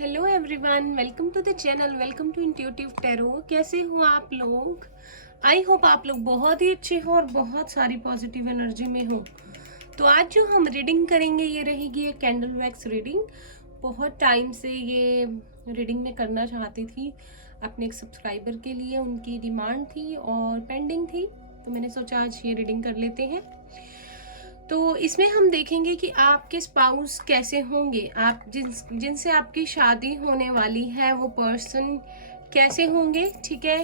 Hello everyone, welcome to the channel, welcome to intuitive tarot. कैसे हो आप लोग? आई होप आप लोग बहुत ही अच्छे हो और बहुत सारी पॉजिटिव एनर्जी में हो। तो आज जो हम रीडिंग करेंगे ये रहेगी एक कैंडल वैक्स रीडिंग। बहुत टाइम से ये रीडिंग में करना चाहती थी अपने एक सब्सक्राइबर के लिए, उनकी डिमांड थी और पेंडिंग थी, तो मैंने सोचा आज ये रीडिंग कर लेते हैं। तो इसमें हम देखेंगे कि आपके स्पाउस कैसे होंगे, आप जिनसे आपकी शादी होने वाली है वो पर्सन कैसे होंगे, ठीक है।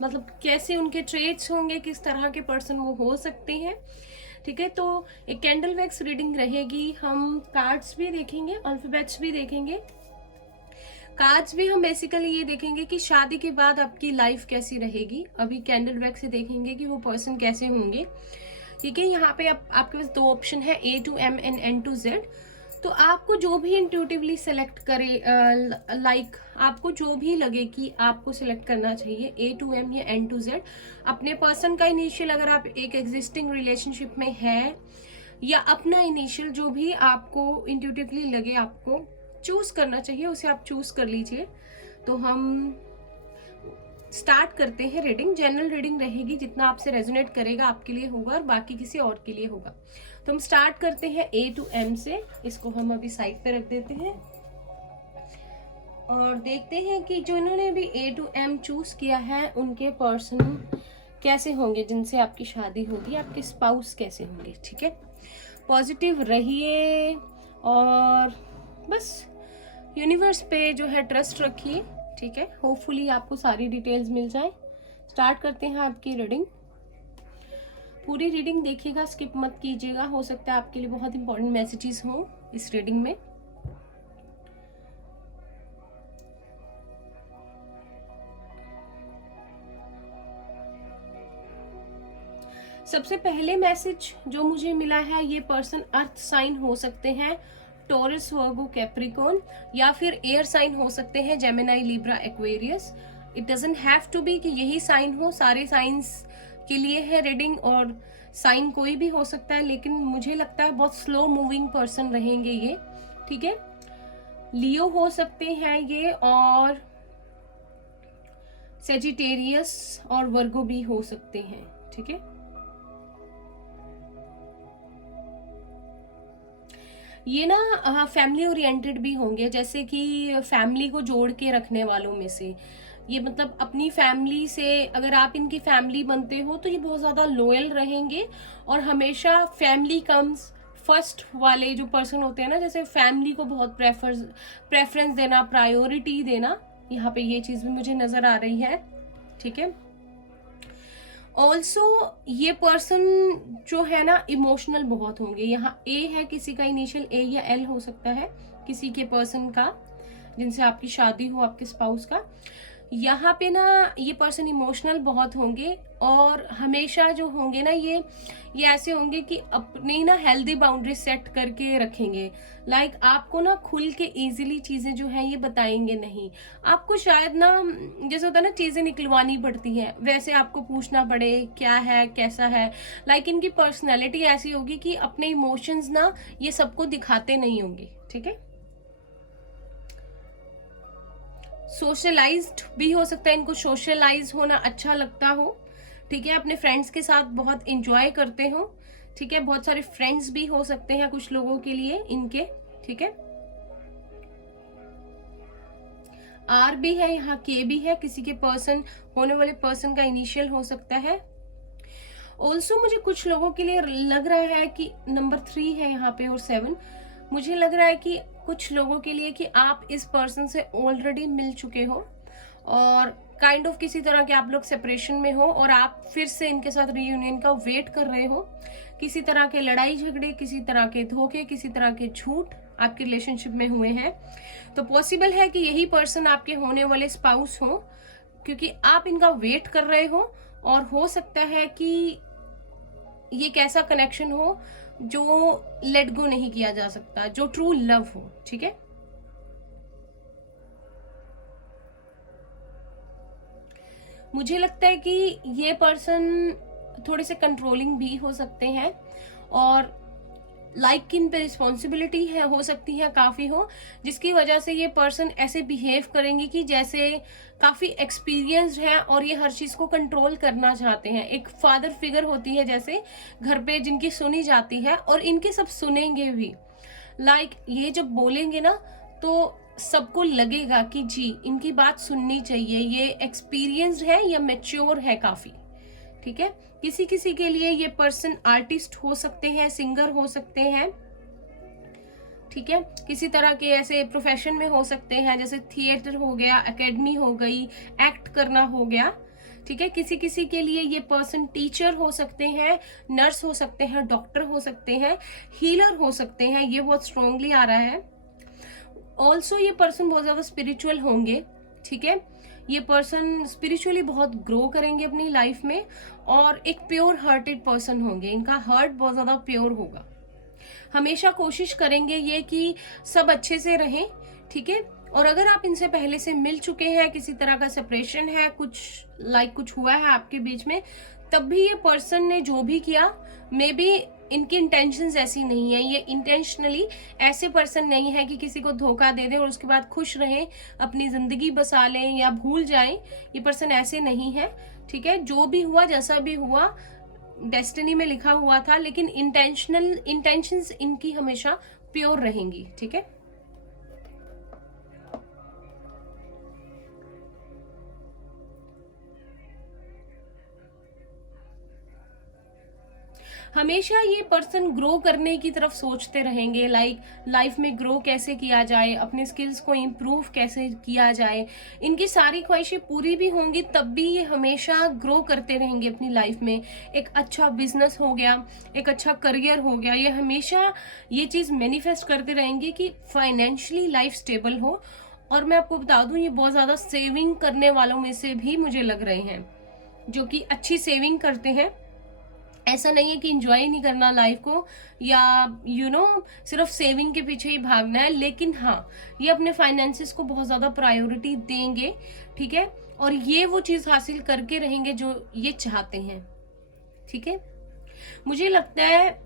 मतलब कैसे उनके ट्रेट्स होंगे, किस तरह के पर्सन वो हो सकते हैं, ठीक है। तो एक कैंडल वैक्स रीडिंग रहेगी। हम कार्ड्स भी देखेंगे, अल्फाबेट्स भी देखेंगे। कार्ड्स भी हम बेसिकली ये देखेंगे कि शादी के बाद आपकी लाइफ कैसी रहेगी। अभी कैंडल वैक्स से देखेंगे कि वो पर्सन कैसे होंगे, ठीक है। यहाँ पे आपके पास दो ऑप्शन है, A to M and N to Z। तो आपको जो भी इंट्यूटिवली सेलेक्ट करे, लाइक आपको जो भी लगे कि आपको सिलेक्ट करना चाहिए, A to M या N to Z। अपने पर्सन का इनिशियल, अगर आप एक एग्जिस्टिंग रिलेशनशिप में है, या अपना इनिशियल, जो भी आपको इंट्यूटिवली लगे आपको चूज करना चाहिए, उसे आप चूज कर लीजिए। तो हम स्टार्ट करते हैं रीडिंग। जनरल रीडिंग रहेगी, जितना आपसे रेजोनेट करेगा आपके लिए होगा और बाकी किसी और के लिए होगा। तो हम स्टार्ट करते हैं A to M से। इसको हम अभी साइड पे रख देते हैं और देखते हैं कि जो इन्होंने भी A to M चूज किया है उनके पर्सन कैसे होंगे, जिनसे आपकी शादी होगी, आपके स्पाउस कैसे होंगे, ठीक है। पॉजिटिव रहिए और बस यूनिवर्स पे जो है ट्रस्ट रखिए, ठीक है। होपफुली आपको सारी डिटेल्स मिल जाए। स्टार्ट करते हैं आपकी रीडिंग। पूरी रीडिंग देखिएगा, स्किप मत कीजिएगा, हो सकता है आपके लिए बहुत इंपॉर्टेंट मैसेजेस हो इस रीडिंग में। सबसे पहले मैसेज जो मुझे मिला है, ये पर्सन अर्थ साइन हो सकते हैं, टॉरस, वर्गो, कैप्रिकॉर्न, या फिर एयर साइन हो सकते हैं, Gemini, Libra, Aquarius. It doesn't have to be कि यही साइन हो, सारे साइंस के लिए है रीडिंग और साइन कोई भी हो सकता है, लेकिन मुझे लगता है बहुत स्लो मूविंग पर्सन रहेंगे ये, ठीक है। लियो हो सकते हैं ये, और सेजिटेरियस और वर्गो भी हो सकते हैं, ठीक है। ये ना फैमिली ओरिएंटेड भी होंगे, जैसे कि फैमिली को जोड़ के रखने वालों में से ये, मतलब अपनी फैमिली से अगर आप इनकी फैमिली बनते हो तो ये बहुत ज़्यादा लॉयल रहेंगे और हमेशा फैमिली कम्स फर्स्ट वाले जो पर्सन होते हैं ना, जैसे फैमिली को बहुत प्रेफरेंस देना, प्रायोरिटी देना, यहाँ पे ये चीज़ भी मुझे नज़र आ रही है, ठीक है। ऑल्सो ये पर्सन जो है ना इमोशनल बहुत होंगे। यहाँ ए है, किसी का इनिशियल A या L हो सकता है, किसी के पर्सन का जिनसे आपकी शादी हो, आपके स्पाउस का। यहाँ पे ना ये पर्सन इमोशनल बहुत होंगे और हमेशा जो होंगे ना ये ऐसे होंगे कि अपनी ना हेल्दी बाउंड्री सेट करके रखेंगे। लाइक आपको ना खुल के इजीली चीजें जो है ये बताएंगे नहीं। आपको शायद ना, जैसे होता है ना चीजें निकलवानी पड़ती हैं, वैसे आपको पूछना पड़े क्या है, कैसा है। लाइक इनकी पर्सनैलिटी ऐसी होगी कि अपने इमोशंस ना ये सबको दिखाते नहीं होंगे, ठीक है। सोशलाइज्ड भी हो सकता है, इनको सोशलाइज होना अच्छा लगता हो, ठीक है। अपने फ्रेंड्स के साथ बहुत इंजॉय करते हो, ठीक है। बहुत सारे फ्रेंड्स भी हो सकते हैं कुछ लोगों के लिए इनके, ठीक है। आर भी है, यहाँ के भी है, किसी के पर्सन, होने वाले पर्सन का इनिशियल हो सकता है। ऑल्सो मुझे कुछ लोगों के लिए लग रहा है कि नंबर 3 है यहाँ पे और 7। मुझे लग रहा है कि कुछ लोगों के लिए कि आप इस पर्सन से ऑलरेडी मिल चुके हो और काइंड ऑफ किसी तरह के आप लोग सेपरेशन में हो और आप फिर से इनके साथ रियूनियन का वेट कर रहे हो। किसी तरह के लड़ाई झगड़े, किसी तरह के धोखे, किसी तरह के झूठ आपके रिलेशनशिप में हुए हैं। तो पॉसिबल है कि यही पर्सन आपके होने वाले स्पाउस हो, क्योंकि आप इनका वेट कर रहे हो। और हो सकता है कि ये एक ऐसा कनेक्शन हो जो लेट गो नहीं किया जा सकता, जो ट्रू लव हो, ठीक है। मुझे लगता है कि ये पर्सन थोड़े से कंट्रोलिंग भी हो सकते हैं और लाइक इन पे रिस्पॉन्सिबिलिटी है, हो सकती है काफी हो, जिसकी वजह से ये पर्सन ऐसे बिहेव करेंगे कि जैसे काफी एक्सपीरियंस्ड है और ये हर चीज को कंट्रोल करना चाहते हैं। एक फादर फिगर होती है जैसे घर पे, जिनकी सुनी जाती है और इनके सब सुनेंगे भी। ये जब बोलेंगे ना तो सबको लगेगा कि जी इनकी बात सुननी चाहिए, ये एक्सपीरियंस्ड है या मैच्योर है काफी। ठीक है, किसी किसी के लिए ये पर्सन आर्टिस्ट हो सकते हैं, सिंगर हो सकते हैं। ठीक है, किसी तरह के ऐसे प्रोफेशन में हो सकते हैं, जैसे थिएटर हो गया, एकेडमी हो गई, एक्ट करना हो गया। ठीक है, किसी किसी के लिए ये पर्सन टीचर हो सकते हैं, नर्स हो सकते हैं, डॉक्टर हो सकते हैं, हीलर हो सकते हैं। ये बहुत स्ट्रांगली आ रहा है। ऑल्सो ये पर्सन बहुत ज्यादा स्पिरिचुअल होंगे। ठीक है, ये पर्सन स्पिरिचुअली बहुत ग्रो करेंगे अपनी लाइफ में और एक प्योर हार्टेड पर्सन होंगे। इनका हार्ट बहुत ज्यादा प्योर होगा। हमेशा कोशिश करेंगे ये कि सब अच्छे से रहें। ठीक है, और अगर आप इनसे पहले से मिल चुके हैं, किसी तरह का सेपरेशन है, कुछ हुआ है आपके बीच में, तब भी ये पर्सन ने जो भी किया, मे बी इनकी इंटेंशंस ऐसी नहीं है। ये इंटेंशनली ऐसे पर्सन नहीं है कि किसी को धोखा दे दें और उसके बाद खुश रहें, अपनी जिंदगी बसा लें या भूल जाएं। ये पर्सन ऐसे नहीं है। ठीक है, जो भी हुआ, जैसा भी हुआ, डेस्टिनी में लिखा हुआ था, लेकिन इंटेंशंस इनकी हमेशा प्योर रहेंगी। ठीक है, हमेशा ये पर्सन ग्रो करने की तरफ सोचते रहेंगे। लाइफ में ग्रो कैसे किया जाए, अपने स्किल्स को इम्प्रूव कैसे किया जाए, इनकी सारी ख्वाहिशें पूरी भी होंगी, तब भी ये हमेशा ग्रो करते रहेंगे अपनी लाइफ में। एक अच्छा बिजनेस हो गया, एक अच्छा करियर हो गया, ये हमेशा ये चीज मैनिफेस्ट करते रहेंगे कि फाइनेंशियली लाइफ स्टेबल हो। और मैं आपको बता दूं, ये बहुत ज्यादा सेविंग करने वालों में से भी मुझे लग रहे हैं, जो कि अच्छी सेविंग करते हैं। ऐसा नहीं है कि इंजॉय नहीं करना लाइफ को या सिर्फ सेविंग के पीछे ही भागना है, लेकिन हाँ, ये अपने फाइनेंसेस को बहुत ज्यादा प्रायोरिटी देंगे। ठीक है, और ये वो चीज हासिल करके रहेंगे जो ये चाहते हैं। ठीक है, मुझे लगता है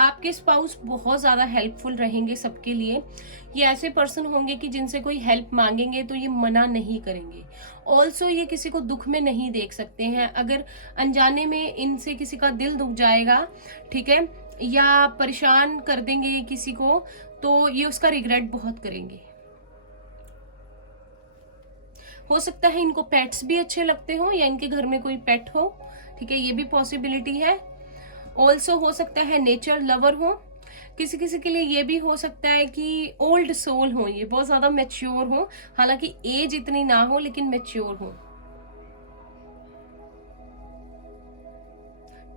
आपके स्पाउस बहुत ज्यादा हेल्पफुल रहेंगे सबके लिए। ये ऐसे पर्सन होंगे कि जिनसे कोई हेल्प मांगेंगे तो ये मना नहीं करेंगे। ऑल्सो ये किसी को दुख में नहीं देख सकते हैं। अगर अनजाने में इनसे किसी का दिल दुख जाएगा, ठीक है, या परेशान कर देंगे किसी को, तो ये उसका रिग्रेट बहुत करेंगे। हो सकता है इनको पेट्स भी अच्छे लगते हो या इनके घर में कोई पेट हो। ठीक है, ये भी पॉसिबिलिटी है। ऑल्सो हो सकता है नेचर लवर हो। किसी किसी के लिए ये भी हो सकता है कि ओल्ड सोल हो, ये बहुत ज्यादा मैच्योर हो, हालांकि एज इतनी ना हो लेकिन मैच्योर हो।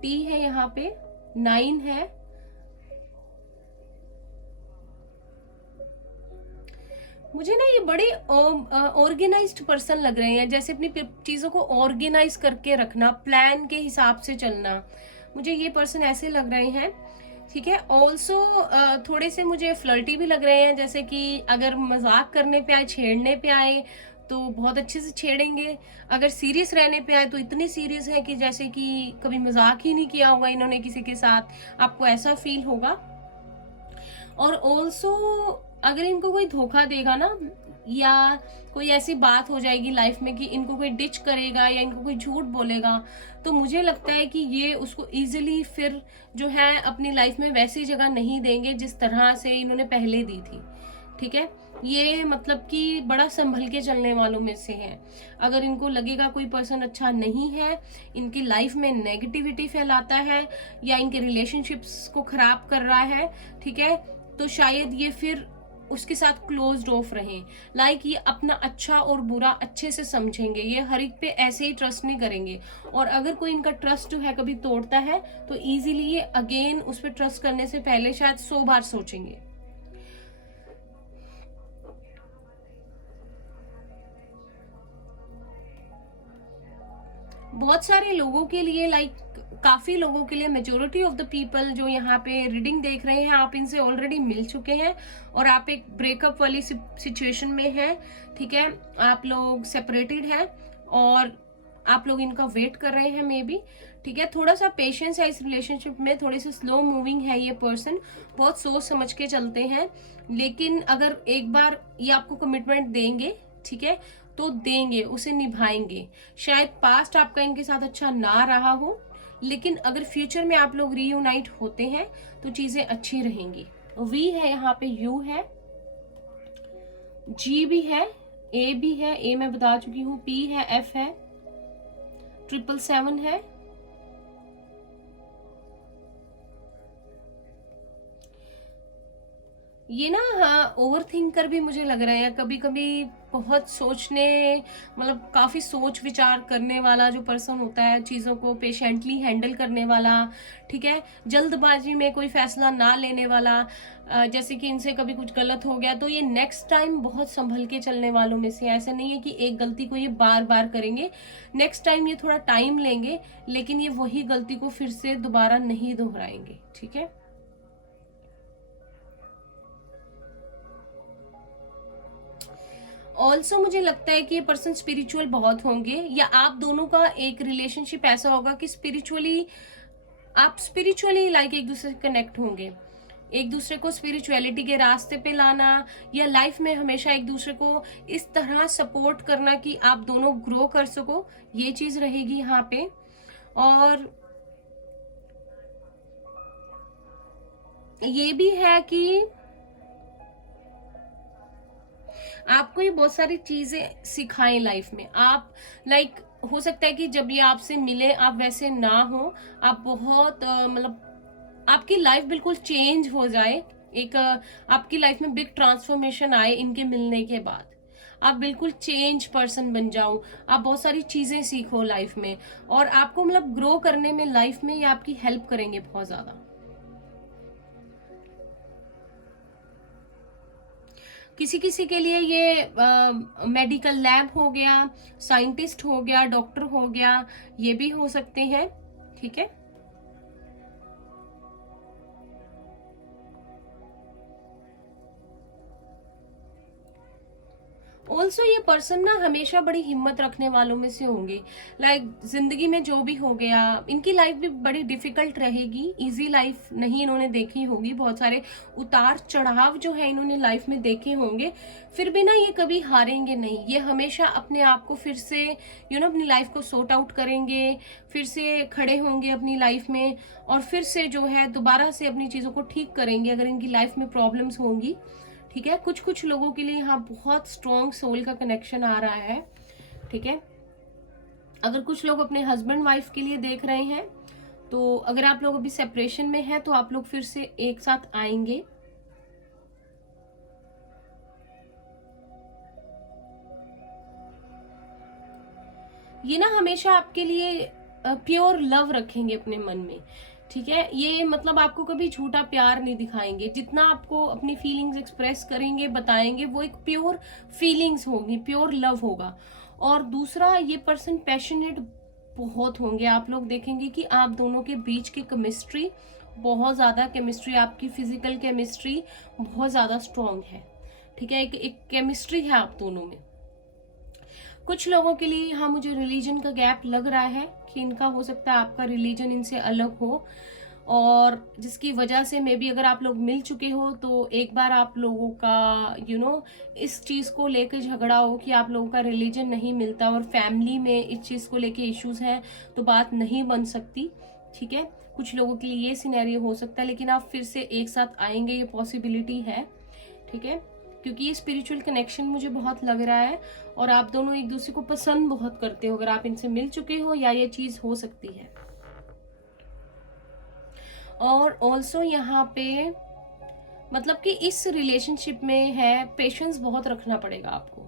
टी है यहाँ पे, 9 है। मुझे ना ये बड़े ऑर्गेनाइज्ड पर्सन लग रहे हैं, जैसे अपनी चीजों को ऑर्गेनाइज करके रखना, प्लान के हिसाब से चलना, मुझे ये पर्सन ऐसे लग रहे हैं। ठीक है, ऑल्सो थोड़े से मुझे फ्लर्टी भी लग रहे हैं, जैसे कि अगर मजाक करने पे आए, छेड़ने पे आए तो बहुत अच्छे से छेड़ेंगे। अगर सीरियस रहने पे आए तो इतने सीरियस है कि जैसे कि कभी मजाक ही नहीं किया होगा इन्होंने किसी के साथ, आपको ऐसा फील होगा। और ऑल्सो अगर इनको कोई धोखा देगा ना, या कोई ऐसी बात हो जाएगी लाइफ में कि इनको कोई डिच करेगा या इनको कोई झूठ बोलेगा, तो मुझे लगता है कि ये उसको इजीली फिर जो है अपनी लाइफ में वैसी जगह नहीं देंगे जिस तरह से इन्होंने पहले दी थी। ठीक है, ये मतलब कि बड़ा संभल के चलने वालों में से है। अगर इनको लगेगा कोई पर्सन अच्छा नहीं है, इनकी लाइफ में नेगेटिविटी फैलाता है या इनके रिलेशनशिप्स को खराब कर रहा है, ठीक है, तो शायद ये फिर उसके साथ क्लोज्ड ऑफ रहे। ये अपना अच्छा और बुरा अच्छे से समझेंगे, ये हर एक पे ऐसे ही ट्रस्ट नहीं करेंगे। और अगर कोई इनका ट्रस्ट जो है कभी तोड़ता है तो इजीली ये अगेन उस पर ट्रस्ट करने से पहले शायद 100 बार सोचेंगे। बहुत सारे लोगों के लिए काफी लोगों के लिए, मेजोरिटी ऑफ द पीपल जो यहाँ पे रीडिंग देख रहे हैं, आप इनसे ऑलरेडी मिल चुके हैं और आप एक ब्रेकअप वाली सिचुएशन में हैं। ठीक है, आप लोग सेपरेटेड हैं और आप लोग इनका वेट कर रहे हैं मे बी। ठीक है, थोड़ा सा पेशेंस है इस रिलेशनशिप में, थोड़े से स्लो मूविंग है ये पर्सन, बहुत सोच समझ के चलते हैं, लेकिन अगर एक बार ये आपको कमिटमेंट देंगे, ठीक है, तो देंगे, उसे निभाएंगे। शायद पास्ट आपका इनके साथ अच्छा ना रहा हो, लेकिन अगर फ्यूचर में आप लोग रीयूनाइट होते हैं तो चीजें अच्छी रहेंगी। वी है, यहाँ पे यू है, जी भी है, ए भी है, ए मैं बता चुकी हूँ, पी है, एफ है, 777 है, ये ना, हाँ, ओवर थिंकर भी मुझे लग रहा है, कभी कभी बहुत सोचने, मतलब काफी सोच विचार करने वाला जो पर्सन होता है, चीजों को पेशेंटली हैंडल करने वाला, ठीक है, जल्दबाजी में कोई फैसला ना लेने वाला। जैसे कि इनसे कभी कुछ गलत हो गया तो ये नेक्स्ट टाइम बहुत संभल के चलने वालों में से, ऐसा नहीं है कि एक गलती को ये बार बार करेंगे, नेक्स्ट टाइम ये थोड़ा टाइम लेंगे, लेकिन ये वही गलती को फिर से दोबारा नहीं दोहराएंगे, ठीक है। ऑल्सो मुझे लगता है कि ये पर्सन स्पिरिचुअल बहुत होंगे, या आप दोनों का एक रिलेशनशिप ऐसा होगा कि आप स्पिरिचुअली लाइक एक दूसरे से कनेक्ट होंगे, एक दूसरे को स्पिरिचुअलिटी के रास्ते पे लाना, या लाइफ में हमेशा एक दूसरे को इस तरह सपोर्ट करना कि आप दोनों ग्रो कर सको, ये चीज रहेगी यहाँ पे। और ये भी है कि आपको ये बहुत सारी चीजें सिखाएं लाइफ में। आप लाइक हो सकता है कि जब ये आपसे मिले आप वैसे ना हो, आप बहुत मतलब आपकी लाइफ बिल्कुल चेंज हो जाए, एक आपकी लाइफ में बिग ट्रांसफॉर्मेशन आए इनके मिलने के बाद, आप बिल्कुल चेंज पर्सन बन जाओ, आप बहुत सारी चीजें सीखो लाइफ में, और आपको मतलब ग्रो करने में लाइफ में ये आपकी हेल्प करेंगे बहुत ज्यादा। किसी किसी के लिए ये मेडिकल लैब हो गया, साइंटिस्ट हो गया, डॉक्टर हो गया, ये भी हो सकते हैं, ठीक है। ऑल्सो ये पर्सन ना हमेशा बड़ी हिम्मत रखने वालों में से होंगे, लाइक जिंदगी में जो भी हो गया, इनकी लाइफ भी बड़ी डिफिकल्ट रहेगी, इजी लाइफ नहीं इन्होंने देखी होगी, बहुत सारे उतार चढ़ाव जो है इन्होंने लाइफ में देखे होंगे, फिर भी ना ये कभी हारेंगे नहीं, ये हमेशा अपने आप को फिर से अपनी लाइफ को सॉर्ट आउट करेंगे, फिर से खड़े होंगे अपनी लाइफ में, और फिर से जो है दोबारा से अपनी चीजों को ठीक करेंगे अगर इनकी लाइफ में प्रॉब्लम्स होंगी, ठीक है। कुछ कुछ लोगों के लिए यहाँ बहुत स्ट्रॉन्ग सोल का कनेक्शन आ रहा है, ठीक है। अगर कुछ लोग अपने हस्बैंड वाइफ के लिए देख रहे हैं, तो अगर आप लोग अभी सेपरेशन में हैं तो आप लोग फिर से एक साथ आएंगे। ये ना हमेशा आपके लिए प्योर लव रखेंगे अपने मन में, ठीक है। ये मतलब आपको कभी झूठा प्यार नहीं दिखाएंगे, जितना आपको अपनी फीलिंग्स एक्सप्रेस करेंगे, बताएंगे, वो एक प्योर फीलिंग्स होगी, प्योर लव होगा। और दूसरा, ये पर्सन पैशनेट बहुत होंगे, आप लोग देखेंगे कि आप दोनों के बीच की केमिस्ट्री बहुत ज्यादा, केमिस्ट्री आपकी फिजिकल केमिस्ट्री बहुत ज्यादा स्ट्रॉन्ग है, ठीक है, एक केमिस्ट्री है आप दोनों में। कुछ लोगों के लिए यहाँ मुझे रिलीजन का गैप लग रहा है कि इनका हो सकता है आपका रिलीजन इनसे अलग हो, और जिसकी वजह से मे बी अगर आप लोग मिल चुके हो तो एक बार आप लोगों का इस चीज को लेकर झगड़ा हो कि आप लोगों का रिलीजन नहीं मिलता, और फैमिली में इस चीज को लेके इश्यूज हैं तो बात नहीं बन सकती, ठीक है। कुछ लोगों के लिए ये सिनेरियो हो सकता है, लेकिन आप फिर से एक साथ आएंगे, ये पॉसिबिलिटी है, ठीक है, क्योंकि ये स्पिरिचुअल कनेक्शन मुझे बहुत लग रहा है, और आप दोनों एक दूसरे को पसंद बहुत करते हो, अगर आप इनसे मिल चुके हो या ये चीज हो सकती है। और ऑल्सो यहाँ पे मतलब कि इस रिलेशनशिप में है पेशेंस बहुत रखना पड़ेगा आपको,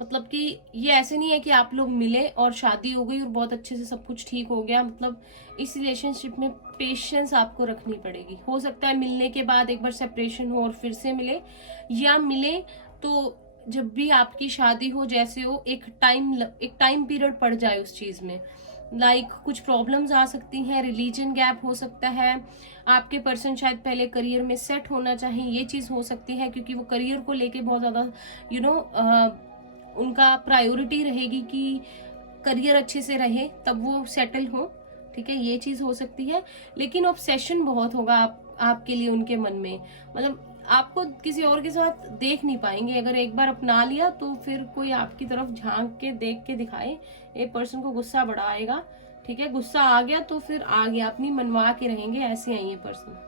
मतलब कि ये ऐसे नहीं है कि आप लोग मिले और शादी हो गई और बहुत अच्छे से सब कुछ ठीक हो गया, मतलब इस रिलेशनशिप में पेशेंस आपको रखनी पड़ेगी। हो सकता है मिलने के बाद एक बार सेपरेशन हो और फिर से मिले, या मिले तो जब भी आपकी शादी हो जैसे हो, एक टाइम पीरियड पड़ जाए उस चीज में, लाइक कुछ प्रॉब्लम्स आ सकती हैं, रिलीजन गैप हो सकता है, आपके पर्सन शायद पहले करियर में सेट होना चाहिए, ये चीज हो सकती है, क्योंकि वो करियर को लेके बहुत ज्यादा उनका प्रायोरिटी रहेगी कि करियर अच्छे से रहे तब वो सेटल हो, ठीक है, ये चीज हो सकती है। लेकिन ऑब्सेशन बहुत होगा आपके लिए उनके मन में, मतलब आपको किसी और के साथ देख नहीं पाएंगे। अगर एक बार अपना लिया तो फिर कोई आपकी तरफ झांक के देख के दिखाए, एक पर्सन को गुस्सा बड़ा आएगा। ठीक है, गुस्सा आ गया तो फिर आ गया, अपनी मनवा के रहेंगे, ऐसे हैं ये पर्सन।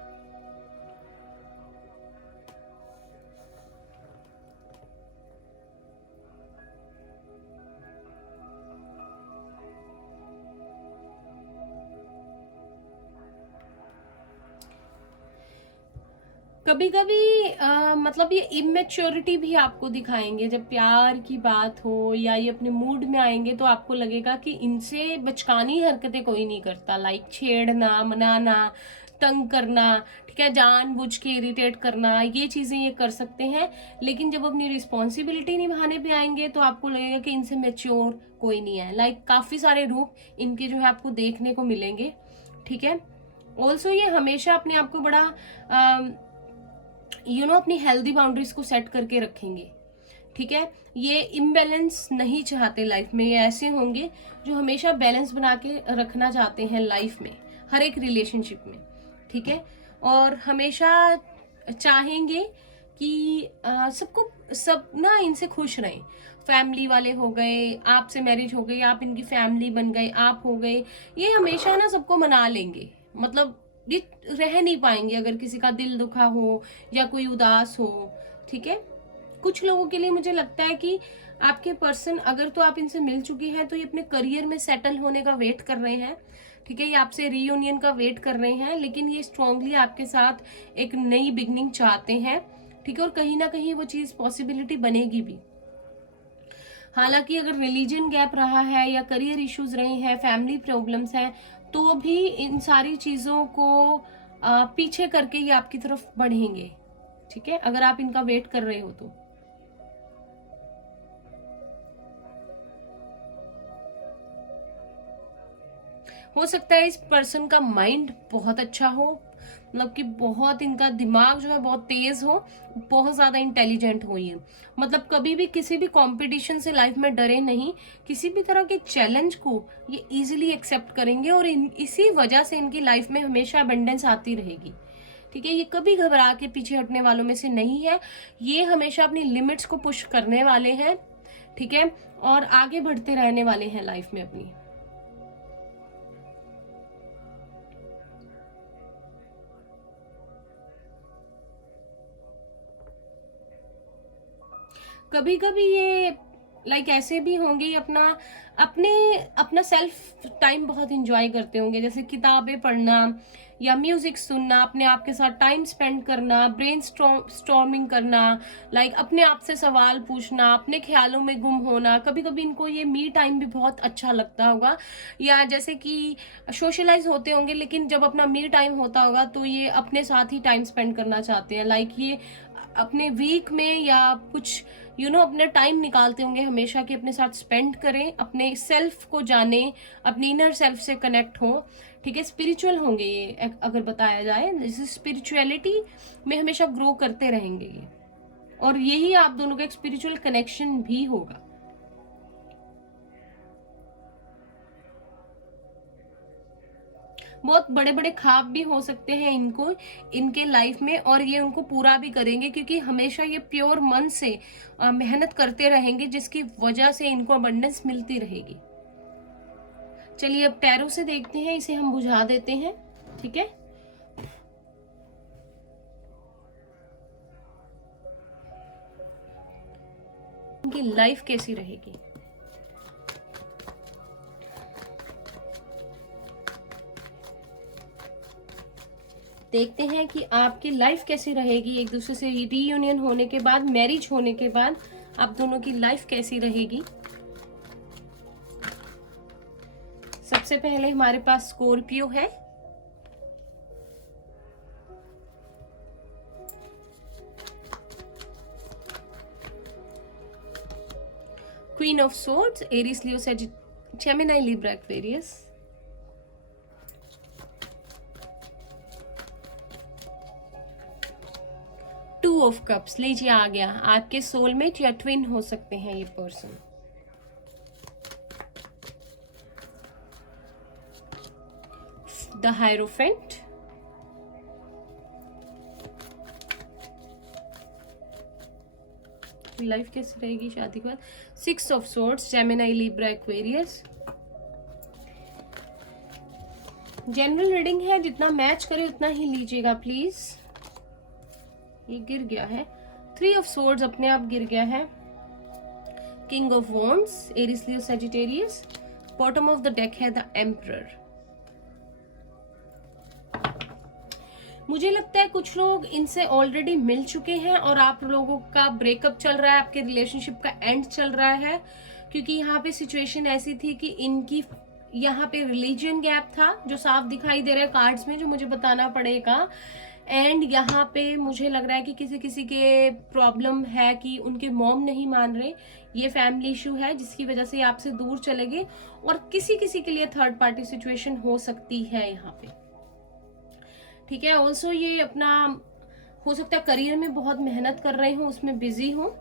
कभी कभी मतलब ये इमेच्योरिटी भी आपको दिखाएंगे। जब प्यार की बात हो या ये अपने मूड में आएंगे तो आपको लगेगा कि इनसे बचकानी हरकतें कोई नहीं करता, लाइक छेड़ना, मनाना, तंग करना, ठीक है, जानबूझ के इरिटेट करना, ये चीजें ये कर सकते हैं। लेकिन जब अपनी रिस्पॉन्सिबिलिटी निभाने पे आएंगे तो आपको लगेगा कि इनसे मेच्योर कोई नहीं है। लाइक काफी सारे रूप इनके जो है आपको देखने को मिलेंगे। ठीक है, ऑल्सो ये हमेशा अपने आप को बड़ा अपनी हेल्दी बाउंड्रीज को सेट करके रखेंगे। ठीक है, ये इम्बैलेंस नहीं चाहते लाइफ में। ये ऐसे होंगे जो हमेशा बैलेंस बना के रखना चाहते हैं लाइफ में, हर एक रिलेशनशिप में। ठीक है, और हमेशा चाहेंगे कि सब ना इनसे खुश रहें। फैमिली वाले हो गए, आपसे मैरिज हो गई, आप इनकी फैमिली बन गए, आप हो गए, ये हमेशा ना सबको मना लेंगे। मतलब ये रह नहीं पाएंगे अगर किसी का दिल दुखा हो या कोई उदास हो। ठीक है, कुछ लोगों के लिए मुझे लगता है कि आपके पर्सन, अगर तो आप इनसे मिल चुकी है तो ये अपने करियर में सेटल होने का वेट कर रहे हैं। ठीक है, ये आपसे रीयूनियन का वेट कर रहे हैं, लेकिन ये स्ट्रांगली आपके साथ एक नई बिगनिंग चाहते हैं। ठीक है, और कहीं ना कहीं वो चीज पॉसिबिलिटी बनेगी भी। हालांकि अगर रिलीजन गैप रहा है या करियर इश्यूज रहे हैं, फैमिली प्रॉब्लम्स हैं, तो भी इन सारी चीजों को पीछे करके ये आपकी तरफ बढ़ेंगे। ठीक है, अगर आप इनका वेट कर रहे हो तो। हो सकता है इस पर्सन का माइंड बहुत अच्छा हो, मतलब कि बहुत इनका दिमाग जो है बहुत तेज हो, बहुत ज्यादा इंटेलिजेंट हो ये। मतलब कभी भी किसी भी कंपटीशन से लाइफ में डरे नहीं, किसी भी तरह के चैलेंज को ये इजीली एक्सेप्ट करेंगे, और इसी वजह से इनकी लाइफ में हमेशा अबंडेंस आती रहेगी। ठीक है, ये कभी घबरा के पीछे हटने वालों में से नहीं है। ये हमेशा अपनी लिमिट्स को पुश करने वाले हैं। ठीक है, और आगे बढ़ते रहने वाले हैं लाइफ में अपनी। कभी कभी ये लाइक ऐसे भी होंगे, अपना सेल्फ टाइम बहुत इंजॉय करते होंगे, जैसे किताबें पढ़ना या म्यूजिक सुनना, अपने आप के साथ टाइम स्पेंड करना, ब्रेन स्टॉर्मिंग करना, लाइक अपने आप से सवाल पूछना, अपने ख्यालों में गुम होना। कभी कभी इनको ये मी टाइम भी बहुत अच्छा लगता होगा, या जैसे कि सोशलाइज होते होंगे, लेकिन जब अपना मी टाइम होता होगा तो ये अपने साथ ही टाइम स्पेंड करना चाहते हैं। लाइक ये अपने वीक में या कुछ अपने टाइम निकालते होंगे हमेशा कि अपने साथ स्पेंड करें, अपने सेल्फ को जाने, अपने इनर सेल्फ से कनेक्ट हो। ठीक है, स्पिरिचुअल होंगे ये, अगर बताया जाए जैसे स्पिरिचुअलिटी में हमेशा ग्रो करते रहेंगे ये, और यही आप दोनों का एक स्पिरिचुअल कनेक्शन भी होगा। बहुत बड़े बड़े ख्वाब भी हो सकते हैं इनको, इनके लाइफ में, और ये उनको पूरा भी करेंगे, क्योंकि हमेशा ये प्योर मन से मेहनत करते रहेंगे, जिसकी वजह से इनको अबंडेंस मिलती रहेगी। चलिए अब टैरो से देखते हैं, इसे हम बुझा देते हैं। ठीक है, इनकी लाइफ कैसी रहेगी। देखते हैं कि आपकी लाइफ कैसी रहेगी, एक दूसरे से रीयूनियन होने के बाद, मैरिज होने के बाद आप दोनों की लाइफ कैसी रहेगी। सबसे पहले हमारे पास स्कॉर्पियो है, queen of swords, Aries, Leo, Gemini, Libra, Aquarius, two of cups. लीजिए आ गया, आपके सोलमेट या ट्विन हो सकते हैं ये पर्सन। द हायरोफेंट, लाइफ कैसे रहेगी शादी के बाद, 6 of swords, Gemini, Libra, Aquarius. General reading है, जितना मैच करे उतना ही लीजिएगा प्लीज। ये गिर गया है, 3 ऑफ सोर्ड्स अपने आप गिर गया है, king of wands, Aries, Leo, Sagittarius. Bottom of the deck है द एम्परर। मुझे लगता है कुछ लोग इनसे ऑलरेडी मिल चुके हैं और आप लोगों का ब्रेकअप चल रहा है, आपके रिलेशनशिप का एंड चल रहा है, क्योंकि यहाँ पे सिचुएशन ऐसी थी कि इनकी यहाँ पे रिलीजन गैप था जो साफ दिखाई दे रहा है कार्ड्स में, जो मुझे बताना पड़ेगा। एंड यहाँ पे मुझे लग रहा है कि किसी किसी के प्रॉब्लम है कि उनके मॉम नहीं मान रहे, ये फैमिली इशू है जिसकी वजह से आपसे दूर चले गए। और किसी किसी के लिए थर्ड पार्टी सिचुएशन हो सकती है यहाँ पे, ठीक है। ऑल्सो ये अपना हो सकता है करियर में बहुत मेहनत कर रहे हो, उसमें बिजी हो,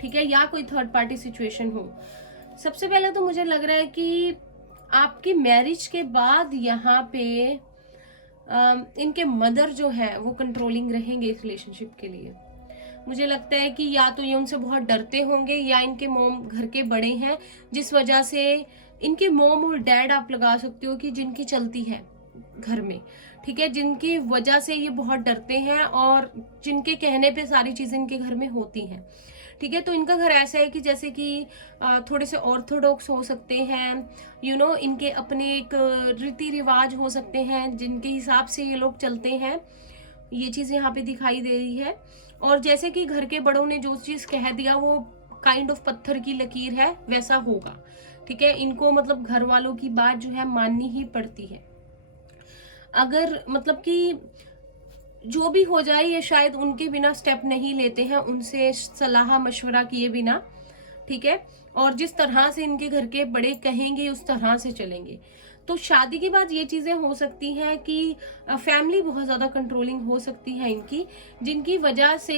ठीक है, या कोई थर्ड पार्टी सिचुएशन हो। सबसे पहले तो मुझे लग रहा है कि आपकी मैरिज के बाद यहाँ पे इनके मदर जो है वो कंट्रोलिंग रहेंगे इस रिलेशनशिप के लिए। मुझे लगता है कि या तो ये उनसे बहुत डरते होंगे या इनके मॉम घर के बड़े हैं, जिस वजह से इनके मॉम और डैड आप लगा सकते हो कि जिनकी चलती है घर में, ठीक है, जिनकी वजह से ये बहुत डरते हैं और जिनके कहने पे सारी चीजें इनके घर में होती हैं, ठीक है। तो इनका घर ऐसा है कि जैसे कि थोड़े से ऑर्थोडॉक्स हो सकते हैं, इनके अपने एक रीति रिवाज हो सकते हैं जिनके हिसाब से ये लोग चलते हैं, ये चीज यहाँ पे दिखाई दे रही है। और जैसे कि घर के बड़ों ने जो चीज कह दिया वो काइंड ऑफ पत्थर की लकीर है, वैसा होगा, ठीक है। इनको मतलब घर वालों की बात जो है माननी ही पड़ती है। अगर मतलब कि जो भी हो जाए ये शायद उनके बिना स्टेप नहीं लेते हैं, उनसे सलाह मशवरा किए बिना, ठीक है। और जिस तरह से इनके घर के बड़े कहेंगे उस तरह से चलेंगे। तो शादी के बाद ये चीजें हो सकती हैं कि फैमिली बहुत ज्यादा कंट्रोलिंग हो सकती है इनकी, जिनकी वजह से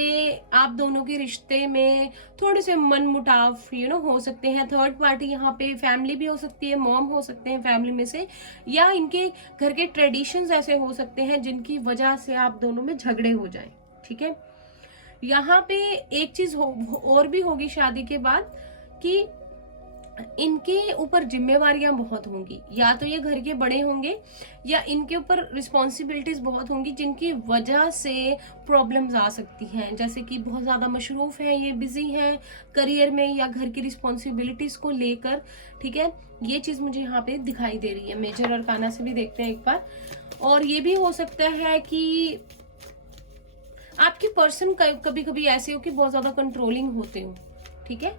आप दोनों के रिश्ते में थोड़े से मनमुटाव हो सकते हैं। थर्ड पार्टी यहाँ पे फैमिली भी हो सकती है, मॉम हो सकते हैं फैमिली में से, या इनके घर के ट्रेडिशंस ऐसे हो सकते हैं जिनकी वजह से आप दोनों में झगड़े हो जाए, ठीक है। यहाँ पे एक चीज और भी होगी शादी के बाद कि इनके ऊपर जिम्मेवारियां बहुत होंगी, या तो ये घर के बड़े होंगे या इनके ऊपर रिस्पॉन्सिबिलिटीज बहुत होंगी जिनकी वजह से प्रॉब्लम्स आ सकती हैं। जैसे कि बहुत ज्यादा मशरूफ है, ये बिजी हैं करियर में या घर की रिस्पॉन्सिबिलिटीज को लेकर, ठीक है। ये चीज मुझे यहाँ पे दिखाई दे रही है। मेजर अरकाना से भी देखते हैं एक बार। और ये भी हो सकता है कि आपके पर्सन कभी कभी ऐसे हो कि बहुत ज्यादा कंट्रोलिंग होते हो, ठीक है।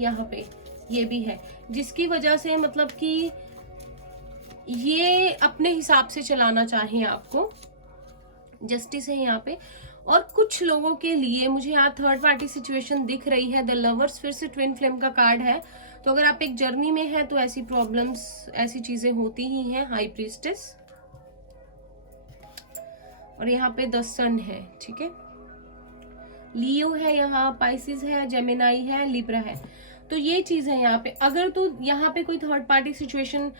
यहाँ पे ये भी है जिसकी वजह से मतलब कि ये अपने हिसाब से चलाना चाहें आपको। जस्टिस है यहाँ पे। और कुछ लोगों के लिए मुझे यहाँ थर्ड पार्टी सिचुएशन दिख रही है, द लवर्स, फिर से ट्विन फ्लेम का कार्ड है। तो अगर आप एक जर्नी में हैं तो ऐसी प्रॉब्लम्स, ऐसी चीजें होती ही हैं। हाई प्रीस्टेस, और यहाँ पे द सन है, ठीक है। लियो है यहाँ, पाइसिस है, जेमिनाई है, लिब्रा है। तो ये चीज है यहाँ पे। अगर तो यहाँ पे कोई थर्ड पार्टी सिचुएशन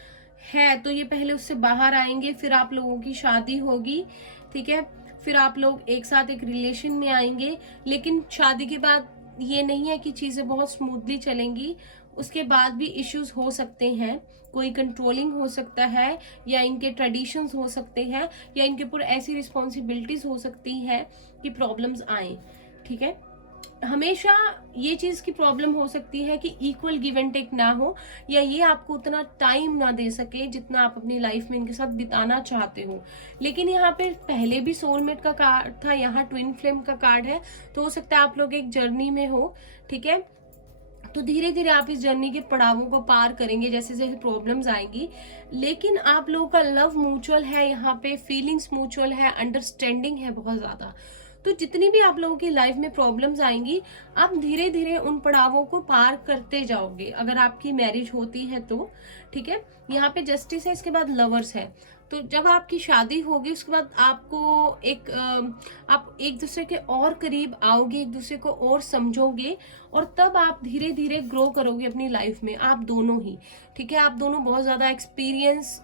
है तो ये पहले उससे बाहर आएंगे, फिर आप लोगों की शादी होगी, ठीक है, फिर आप लोग एक साथ एक रिलेशन में आएंगे। लेकिन शादी के बाद ये नहीं है कि चीजें बहुत स्मूथली चलेंगी, उसके बाद भी इश्यूज हो सकते हैं। कोई कंट्रोलिंग हो सकता है, या इनके ट्रेडिशंस हो सकते हैं, या इनके ऊपर ऐसी रिस्पॉन्सिबिलिटीज हो सकती है कि प्रॉब्लम्स आए, ठीक है। हमेशा ये चीज की प्रॉब्लम हो सकती है कि इक्वल गिव एंड टेक ना हो, या ये आपको उतना टाइम ना दे सके जितना आप अपनी लाइफ में इनके साथ बिताना चाहते हो। लेकिन यहाँ पे पहले भी सोलमेट का कार्ड था, यहाँ ट्विन फ्लेम का कार्ड है। तो हो सकता है आप लोग एक जर्नी में हो, ठीक है। तो धीरे धीरे आप इस जर्नी के पड़ावों को पार करेंगे जैसे जैसे प्रॉब्लम्स आएंगी। लेकिन आप लोगों का लव म्यूचुअल है, यहाँ पे फीलिंग्स म्यूचुअल है, अंडरस्टैंडिंग है बहुत ज्यादा। तो जितनी भी आप लोगों की लाइफ में प्रॉब्लम्स आएंगी, आप धीरे धीरे उन पड़ावों को पार करते जाओगे अगर आपकी मैरिज होती है तो, ठीक है। यहाँ पे जस्टिस है, इसके बाद लवर्स है। तो जब आपकी शादी होगी उसके बाद आपको आप एक दूसरे के और करीब आओगे, एक दूसरे को और समझोगे, और तब आप धीरे धीरे ग्रो करोगे अपनी लाइफ में, आप दोनों ही, ठीक है। आप दोनों बहुत ज्यादा एक्सपीरियंस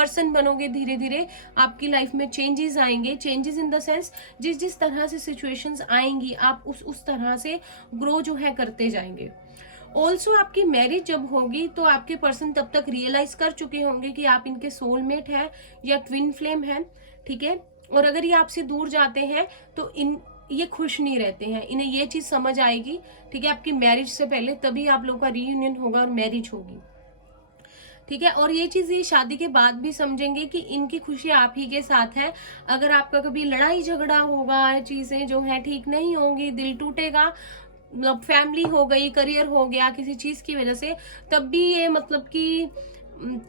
पर्सन बनोगे, धीरे धीरे आपकी लाइफ में चेंजेस आएंगे। चेंजेस इन द सेंस, जिस जिस तरह से सिचुएशंस आएंगी आप उस तरह से ग्रो जो है करते जाएंगे। ऑल्सो आपकी मैरिज जब होगी तो आपके पर्सन तब तक रियलाइज कर चुके होंगे कि आप इनके सोलमेट है या ट्विन फ्लेम है, ठीक है। और अगर ये आपसे दूर जाते हैं तो ये खुश नहीं रहते हैं, इन्हें ये चीज समझ आएगी, ठीक है, आपकी मैरिज से पहले, तभी आप लोगों का रीयूनियन होगा और मैरिज होगी, ठीक है। और ये चीज ये शादी के बाद भी समझेंगे कि इनकी खुशी आप ही के साथ है। अगर आपका कभी लड़ाई झगड़ा होगा, चीजें जो है ठीक नहीं होंगी, दिल टूटेगा, मतलब फैमिली हो गई, करियर हो गया, किसी चीज की वजह से, तब भी ये मतलब कि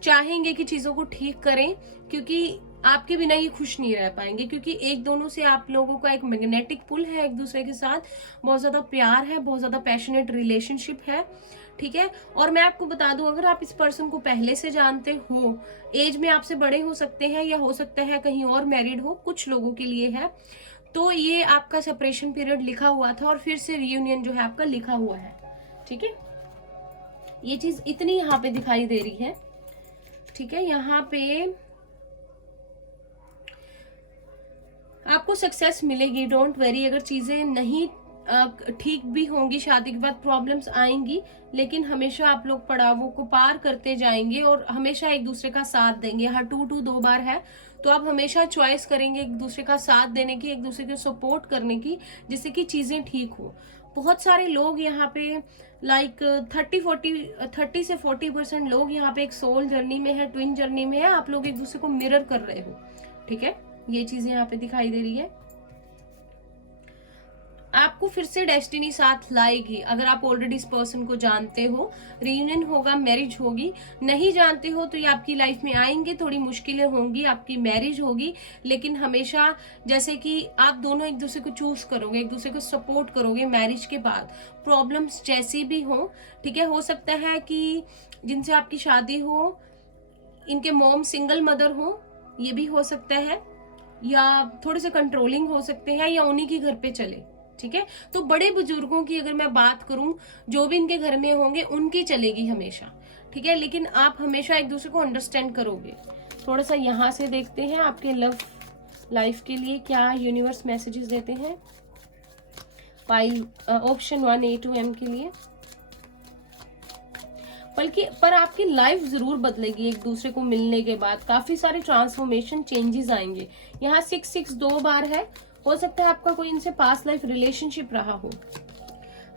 चाहेंगे कि चीजों को ठीक करें, क्योंकि आपके बिना ये खुश नहीं रह पाएंगे। क्योंकि एक दोनों से आप लोगों का एक मैग्नेटिक पुल है एक दूसरे के साथ, बहुत ज्यादा प्यार है, बहुत ज्यादा पैशनेट रिलेशनशिप है, ठीक है। और मैं आपको बता दूं, अगर आप इस पर्सन को पहले से जानते हो, एज में आपसे बड़े हो सकते हैं या हो सकता है कहीं और मैरिड हो, कुछ लोगों के लिए है, तो ये आपका सेपरेशन पीरियड लिखा हुआ था और फिर से रियूनियन जो है आपका लिखा हुआ है, ठीक है। ये चीज इतनी यहाँ पे दिखाई दे रही है, ठीक है। यहाँ पे आपको सक्सेस मिलेगी, डोंट वेरी। अगर चीजें नहीं ठीक भी होंगी, शादी के बाद प्रॉब्लम्स आएंगी, लेकिन हमेशा आप लोग पड़ावों को पार करते जाएंगे और हमेशा एक दूसरे का साथ देंगे। हाँ, 2-2 2 बार है, तो आप हमेशा चॉइस करेंगे एक दूसरे का साथ देने की, एक दूसरे को सपोर्ट करने की, जिससे कि चीजें ठीक हो। बहुत सारे लोग यहाँ पे लाइक 30 से 40% लोग यहाँ पे एक सोल जर्नी में है, ट्विन जर्नी में है, आप लोग एक दूसरे को मिरर कर रहे हो, ठीक है। ये चीजें यहाँ पे दिखाई दे रही है। आपको फिर से डेस्टिनी साथ लाएगी। अगर आप ऑलरेडी इस पर्सन को जानते हो, रियूनियन होगा, मैरिज होगी। नहीं जानते हो तो ये आपकी लाइफ में आएंगे, थोड़ी मुश्किलें होंगी, आपकी मैरिज होगी, लेकिन हमेशा जैसे कि आप दोनों एक दूसरे को चूज करोगे, एक दूसरे को सपोर्ट करोगे मैरिज के बाद, प्रॉब्लम्स जैसी भी हो, ठीक है। हो सकता है कि जिनसे आपकी शादी हो, इनके मॉम सिंगल मदर हो, ये भी हो सकता है, या थोड़े से कंट्रोलिंग हो सकते हैं, या उन्हीं के घर पे चले, ठीक है। तो बड़े बुजुर्गों की अगर मैं बात करूं, जो भी इनके घर में होंगे उनकी चलेगी हमेशा, ठीक है। लेकिन आप हमेशा एक दूसरे को अंडरस्टैंड करोगे। थोड़ा सा यहाँ से देखते हैं आपके लव लाइफ के लिए क्या यूनिवर्स मैसेजेस देते हैं। File option 1 A to M के लिए, बल्कि पर आपकी लाइफ जरूर बदलेगी एक दूसरे को मिलने के बाद। काफी सारे ट्रांसफॉर्मेशन चेंजेस आएंगे। यहाँ 6 2 बार है, हो सकता है आपका कोई इनसे पास्ट लाइफ रिलेशनशिप रहा हो।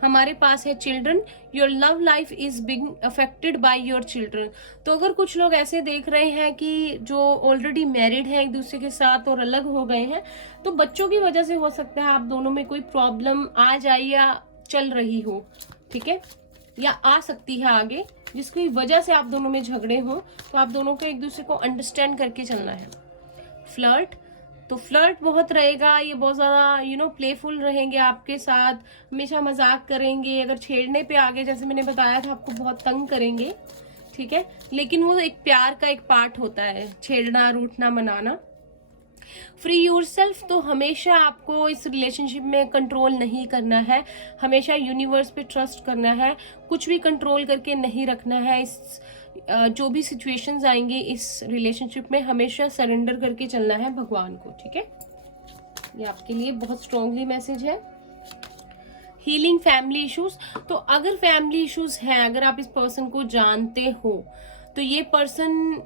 हमारे पास है children, your love life is being affected by your children. तो अगर कुछ लोग ऐसे देख रहे हैं कि जो ऑलरेडी मैरिड है एक दूसरे के साथ और अलग हो गए हैं, तो बच्चों की वजह से हो सकता है आप दोनों में कोई प्रॉब्लम आ जाए या चल रही हो, ठीक है, या आ सकती है आगे, जिसकी वजह से आप दोनों में झगड़े हो। तो आप दोनों को एक दूसरे को अंडरस्टैंड करके चलना है। फ्लर्ट, तो फ्लर्ट बहुत रहेगा, ये बहुत ज्यादा प्लेफुल रहेंगे आपके साथ, हमेशा मजाक करेंगे। अगर छेड़ने पे आगे, जैसे मैंने बताया था, आपको बहुत तंग करेंगे, ठीक है, लेकिन वो एक प्यार का एक पार्ट होता है, छेड़ना, रूठना, मनाना। फ्री योरसेल्फ, तो हमेशा आपको इस रिलेशनशिप में कंट्रोल नहीं करना है, हमेशा यूनिवर्स पे ट्रस्ट करना है, कुछ भी कंट्रोल करके नहीं रखना है। इस जो भी सिचुएशंस आएंगे इस रिलेशनशिप में, हमेशा सरेंडर करके चलना है भगवान को, ठीक है। ये आपके लिए बहुत स्ट्रांगली मैसेज है। हीलिंग फैमिली इश्यूज, तो अगर फैमिली इश्यूज हैं, अगर आप इस पर्सन को जानते हो, तो ये पर्सन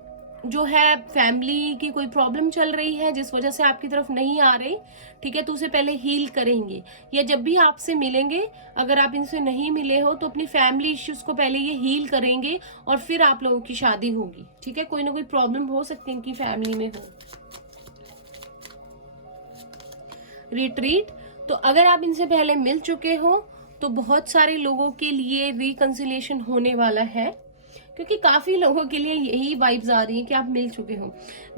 जो है फैमिली की कोई प्रॉब्लम चल रही है जिस वजह से आपकी तरफ नहीं आ रही, ठीक है, तो उसे पहले हील करेंगे। या जब भी आपसे मिलेंगे, अगर आप इनसे नहीं मिले हो, तो अपनी फैमिली इश्यूज को पहले ये हील करेंगे और फिर आप लोगों की शादी होगी, ठीक है। कोई ना कोई प्रॉब्लम हो सकती है इनकी फैमिली में हो। रिट्रीट, तो अगर आप इनसे पहले मिल चुके हो तो बहुत सारे लोगों के लिए रिकंसिलिएशन होने वाला है, क्योंकि काफी लोगों के लिए यही वाइब्स आ रही है कि आप मिल चुके हो।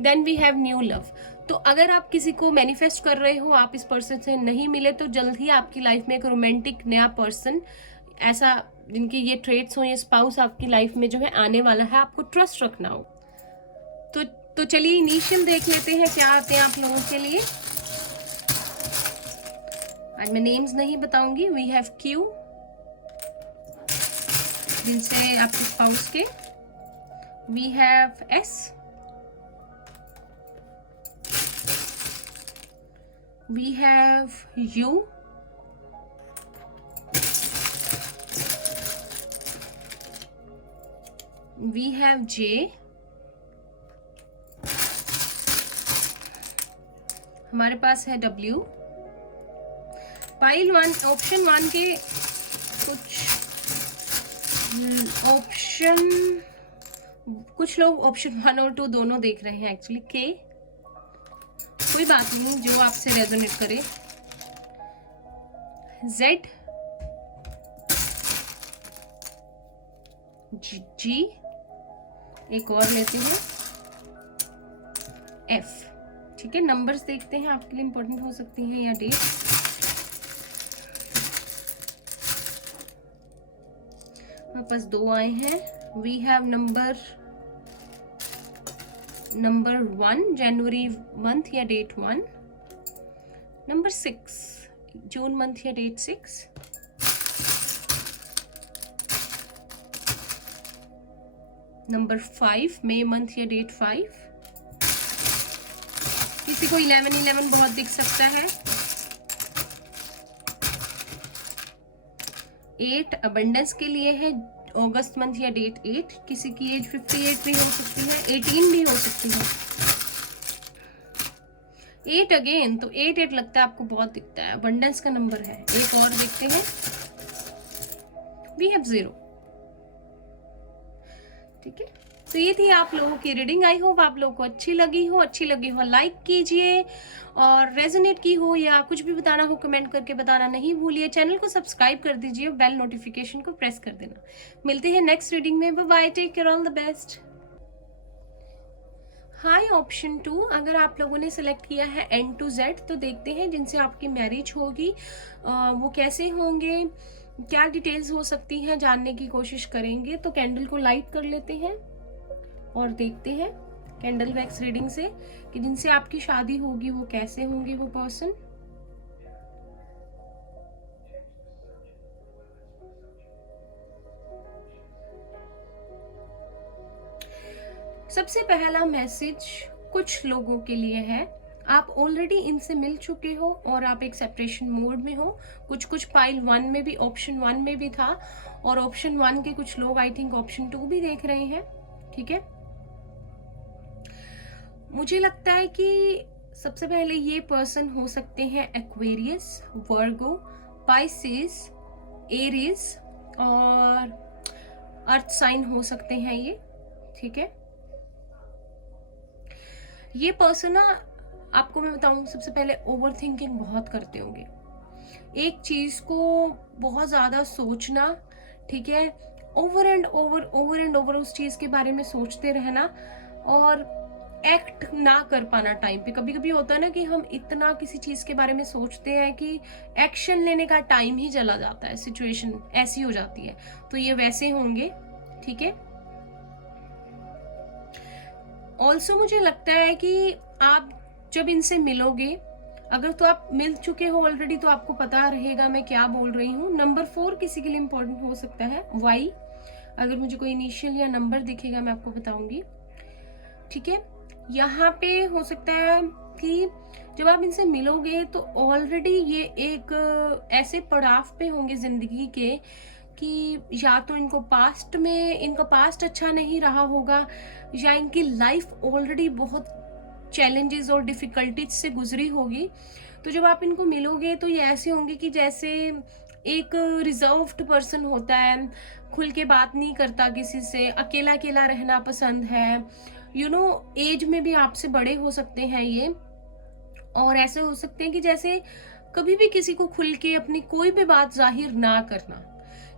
Then we have new love, तो अगर आप किसी को मैनिफेस्ट कर रहे हो, आप इस पर्सन से नहीं मिले, तो जल्द ही आपकी लाइफ में एक रोमांटिक नया पर्सन, ऐसा जिनके ये ट्रेट्स हो, ये स्पाउस आपकी लाइफ में जो है आने वाला है। आपको ट्रस्ट रखना हो। तो चलिए इनिशियल देख लेते हैं क्या आते हैं आप लोगों के लिए। आज मैं नेम्स नहीं बताऊंगी। वी हैव क्यू, दिल से आपके स्पाउस के। We have S, we have U, we have J, हमारे पास है W। पाइल 1 ऑप्शन 1 के कुछ लोग ऑप्शन 1 और 2 दोनों देख रहे हैं एक्चुअली। K, कोई बात नहीं, जो आपसे रेजोनेट करे। Z, G, एक और लेती हूँ, F। ठीक है, नंबर्स देखते हैं, आपके लिए इंपॉर्टेंट हो सकती हैं या डेट। हमारे पास 2 आए हैं। वी हैव नंबर 1 जनवरी मंथ या डेट 1, नंबर 6 जून मंथ या डेट 6, नंबर 5 मई मंथ या डेट 5। किसी को 11 बहुत दिख सकता है। 8 अबंडेंस के लिए है, अगस्त मंथ या डेट 8। किसी की एज 58 भी हो सकती है, 18 भी हो सकती है। 8 अगेन, तो 8 लगता है आपको बहुत दिखता है, अबंडेंस का नंबर है। एक और देखते हैं, वी हैव 0। ठीक है, तो ये थी आप लोगों की रीडिंग। आई होप आप लोगों को अच्छी लगी हो लाइक कीजिए, और रेजोनेट की हो या कुछ भी बताना हो कमेंट करके बताना नहीं भूलिए। चैनल को सब्सक्राइब कर दीजिए, बेल नोटिफिकेशन को प्रेस कर देना। मिलते हैं नेक्स्ट रीडिंग में। Bye bye, take care, all the best. Hi option 2, अगर आप लोगों ने सिलेक्ट किया है N to Z, तो देखते हैं जिनसे आपकी मैरिज होगी वो कैसे होंगे, क्या डिटेल्स हो सकती हैं, जानने की कोशिश करेंगे। तो कैंडल को लाइट कर लेते हैं और देखते हैं कैंडल वैक्स रीडिंग से कि जिनसे आपकी शादी होगी वो कैसे होंगे वो पर्सन। सबसे पहला मैसेज कुछ लोगों के लिए है, आप ऑलरेडी इनसे मिल चुके हो और आप एक सेपरेशन मोड में हो। कुछ पाइल 1 में भी, ऑप्शन 1 में भी था, और ऑप्शन 1 के कुछ लोग आई थिंक ऑप्शन 2 भी देख रहे हैं। ठीक है, मुझे लगता है कि सबसे पहले ये पर्सन हो सकते हैं एक्वेरियस, वर्गो, पाइसिस, एरीज और अर्थ साइन हो सकते हैं ये। ठीक है, ये पर्सन ना, आपको मैं बताऊं, सबसे पहले ओवर थिंकिंग बहुत करते होंगे, एक चीज को बहुत ज्यादा सोचना। ठीक है, ओवर एंड ओवर उस चीज के बारे में सोचते रहना और एक्ट ना कर पाना टाइम पे। कभी कभी होता है ना कि हम इतना किसी चीज के बारे में सोचते हैं कि एक्शन लेने का टाइम ही चला जाता है, सिचुएशन ऐसी हो जाती है। तो ये वैसे होंगे। ठीक है, ऑल्सो मुझे लगता है कि आप जब इनसे मिलोगे, अगर तो आप मिल चुके हो ऑलरेडी तो आपको पता रहेगा मैं क्या बोल रही हूँ। नंबर 4 किसी के लिए इंपॉर्टेंट हो सकता है, Y। अगर मुझे कोई इनिशियल या नंबर दिखेगा मैं आपको बताऊंगी। ठीक है, यहाँ पे हो सकता है कि जब आप इनसे मिलोगे तो ऑलरेडी ये एक ऐसे पड़ाव पे होंगे जिंदगी के कि या तो इनको पास्ट में इनका पास्ट अच्छा नहीं रहा होगा, या इनकी लाइफ ऑलरेडी बहुत चैलेंजेस और डिफिकल्टीज से गुजरी होगी। तो जब आप इनको मिलोगे तो ये ऐसे होंगे कि जैसे एक रिजर्व्ड पर्सन होता है, खुल के बात नहीं करता किसी से, अकेला अकेला रहना पसंद है। एज में भी आपसे बड़े हो सकते हैं ये, और ऐसे हो सकते हैं कि जैसे कभी भी किसी को खुल के अपनी कोई भी बात जाहिर ना करना।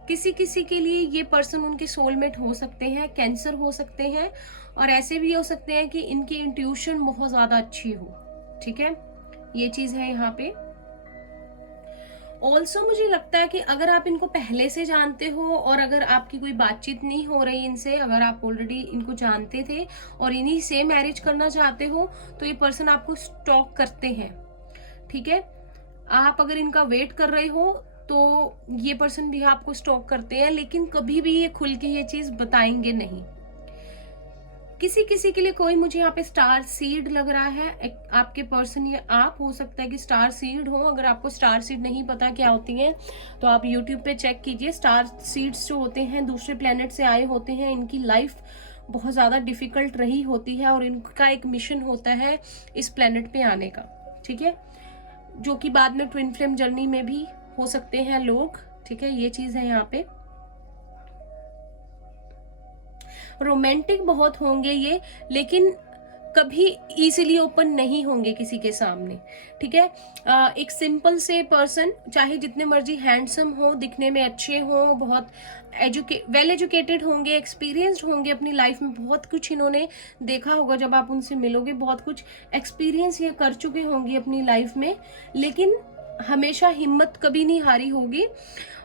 किसी किसी के लिए ये पर्सन उनके सोलमेट हो सकते हैं, कैंसर हो सकते हैं, और ऐसे भी हो सकते हैं कि इनकी इंट्यूशन बहुत ज्यादा अच्छी हो। ठीक है, ये चीज है यहाँ पे। ऑल्सो मुझे लगता है कि अगर आप इनको पहले से जानते हो और अगर आपकी कोई बातचीत नहीं हो रही इनसे, अगर आप ऑलरेडी इनको जानते थे और इन्हीं से मैरिज करना चाहते हो, तो ये पर्सन आपको स्टॉक करते हैं। ठीक है, आप अगर इनका वेट कर रहे हो तो ये पर्सन भी आपको स्टॉक करते हैं, लेकिन कभी भी ये खुल के ये चीज बताएंगे नहीं। किसी किसी के लिए कोई मुझे यहाँ पे स्टार सीड लग रहा है, आपके पर्सन या आप हो सकता है कि स्टार सीड हो। अगर आपको स्टार सीड नहीं पता क्या होती है तो आप यूट्यूब पे चेक कीजिए। स्टार सीड्स जो होते हैं दूसरे प्लेनेट से आए होते हैं, इनकी लाइफ बहुत ज़्यादा डिफिकल्ट रही होती है और इनका एक मिशन होता है इस प्लेनेट पे आने का, ठीक है, जो कि बाद में ट्विन फ्लेम जर्नी में भी हो सकते हैं लोग, ठीक है। ये चीज़ है यहाँ पे। रोमांटिक बहुत होंगे ये, लेकिन कभी इजीली ओपन नहीं होंगे किसी के सामने, ठीक है। एक सिंपल से पर्सन, चाहे जितने मर्जी हैंडसम हो, दिखने में अच्छे हो, बहुत वेल एजुकेटेड होंगे, एक्सपीरियंस्ड होंगे, अपनी लाइफ में बहुत कुछ इन्होंने देखा होगा, जब आप उनसे मिलोगे बहुत कुछ एक्सपीरियंस ये कर चुके होंगे अपनी लाइफ में, लेकिन हमेशा हिम्मत कभी नहीं हारी होगी।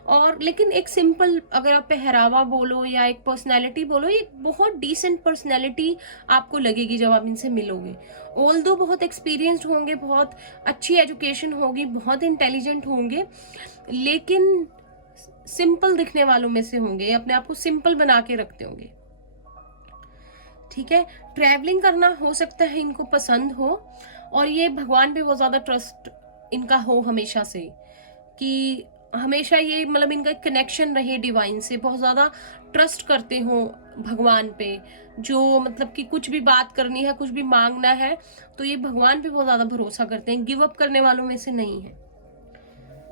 और लेकिन एक सिंपल, अगर आप पहरावा बोलो या एक पर्सनैलिटी बोलो, एक बहुत डिसेंट पर्सनैलिटी आपको लगेगी जब आप इनसे मिलोगे। ऑल्दो बहुत एक्सपीरियंस्ड होंगे, बहुत अच्छी एजुकेशन होगी, बहुत इंटेलिजेंट होंगे, लेकिन सिंपल दिखने वालों में से होंगे, अपने आप को सिंपल बना के रखते होंगे, ठीक है। ट्रैवलिंग करना हो सकता है इनको पसंद हो, और ये भगवान पे बहुत ज्यादा ट्रस्ट इनका हो हमेशा से, कि हमेशा ये मतलब इनका कनेक्शन रहे डिवाइन से, बहुत ज्यादा ट्रस्ट करते हो भगवान पे, जो मतलब कि कुछ भी बात करनी है, कुछ भी मांगना है तो ये भगवान पे बहुत ज्यादा भरोसा करते हैं, गिव अप करने वालों में से नहीं है,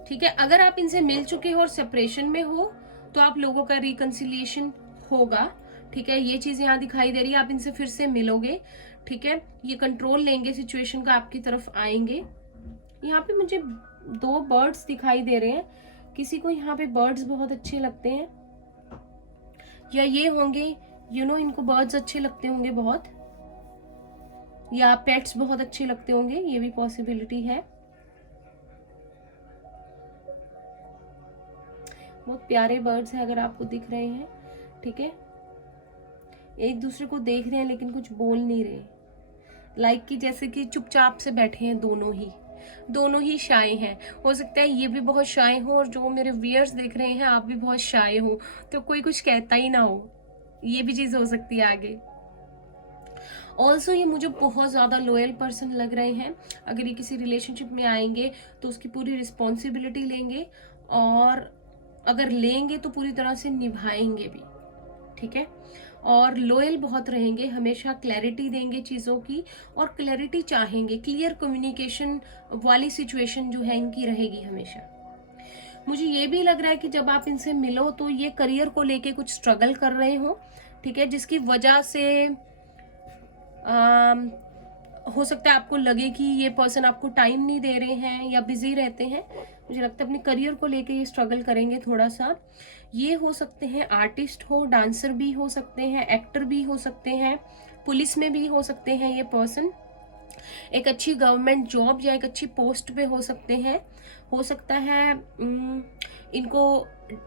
ठीक है। अगर आप इनसे मिल चुके हो और सेपरेशन में हो तो आप लोगों का रिकंसिलिएशन होगा, ठीक है। ये चीज यहाँ दिखाई दे रही है, आप इनसे फिर से मिलोगे, ठीक है। ये कंट्रोल लेंगे सिचुएशन का, आपकी तरफ आएंगे। यहाँ पे मुझे 2 बर्ड्स दिखाई दे रहे हैं, किसी को यहाँ पे बर्ड्स बहुत अच्छे लगते हैं, या ये होंगे इनको बर्ड्स अच्छे लगते होंगे बहुत, या पेट्स बहुत अच्छे लगते होंगे, ये भी पॉसिबिलिटी है। बहुत प्यारे बर्ड्स हैं अगर आपको दिख रहे हैं, ठीक है। एक दूसरे को देख रहे हैं लेकिन कुछ बोल नहीं रहे, लाइक कि जैसे कि चुपचाप से बैठे हैं, दोनों ही शाय हैं। हो सकता है ये भी बहुत शाय हो और जो मेरे व्यूअर्स देख रहे हैं आप भी बहुत शाय हो, तो कोई कुछ कहता ही ना हो, ये भी चीज हो सकती है आगे। ऑल्सो ये मुझे बहुत ज्यादा लॉयल पर्सन लग रहे हैं। अगर ये किसी रिलेशनशिप में आएंगे तो उसकी पूरी रिस्पॉन्सिबिलिटी लेंगे, और अगर लेंगे तो पूरी तरह से निभाएंगे भी, ठीक है। और लॉयल बहुत रहेंगे, हमेशा क्लैरिटी देंगे चीज़ों की, और क्लैरिटी चाहेंगे, क्लियर कम्युनिकेशन वाली सिचुएशन जो है इनकी रहेगी हमेशा। मुझे ये भी लग रहा है कि जब आप इनसे मिलो तो ये करियर को लेके कुछ स्ट्रगल कर रहे हो, ठीक है, जिसकी वजह से हो सकता है आपको लगे कि ये पर्सन आपको टाइम नहीं दे रहे हैं या बिजी रहते हैं। मुझे लगता है अपने करियर को लेके ये स्ट्रगल करेंगे थोड़ा सा। ये हो सकते हैं आर्टिस्ट हो, डांसर भी हो सकते हैं, एक्टर भी हो सकते हैं, पुलिस में भी हो सकते हैं ये पर्सन, एक अच्छी गवर्नमेंट जॉब या एक अच्छी पोस्ट पे हो सकते हैं। हो सकता है इनको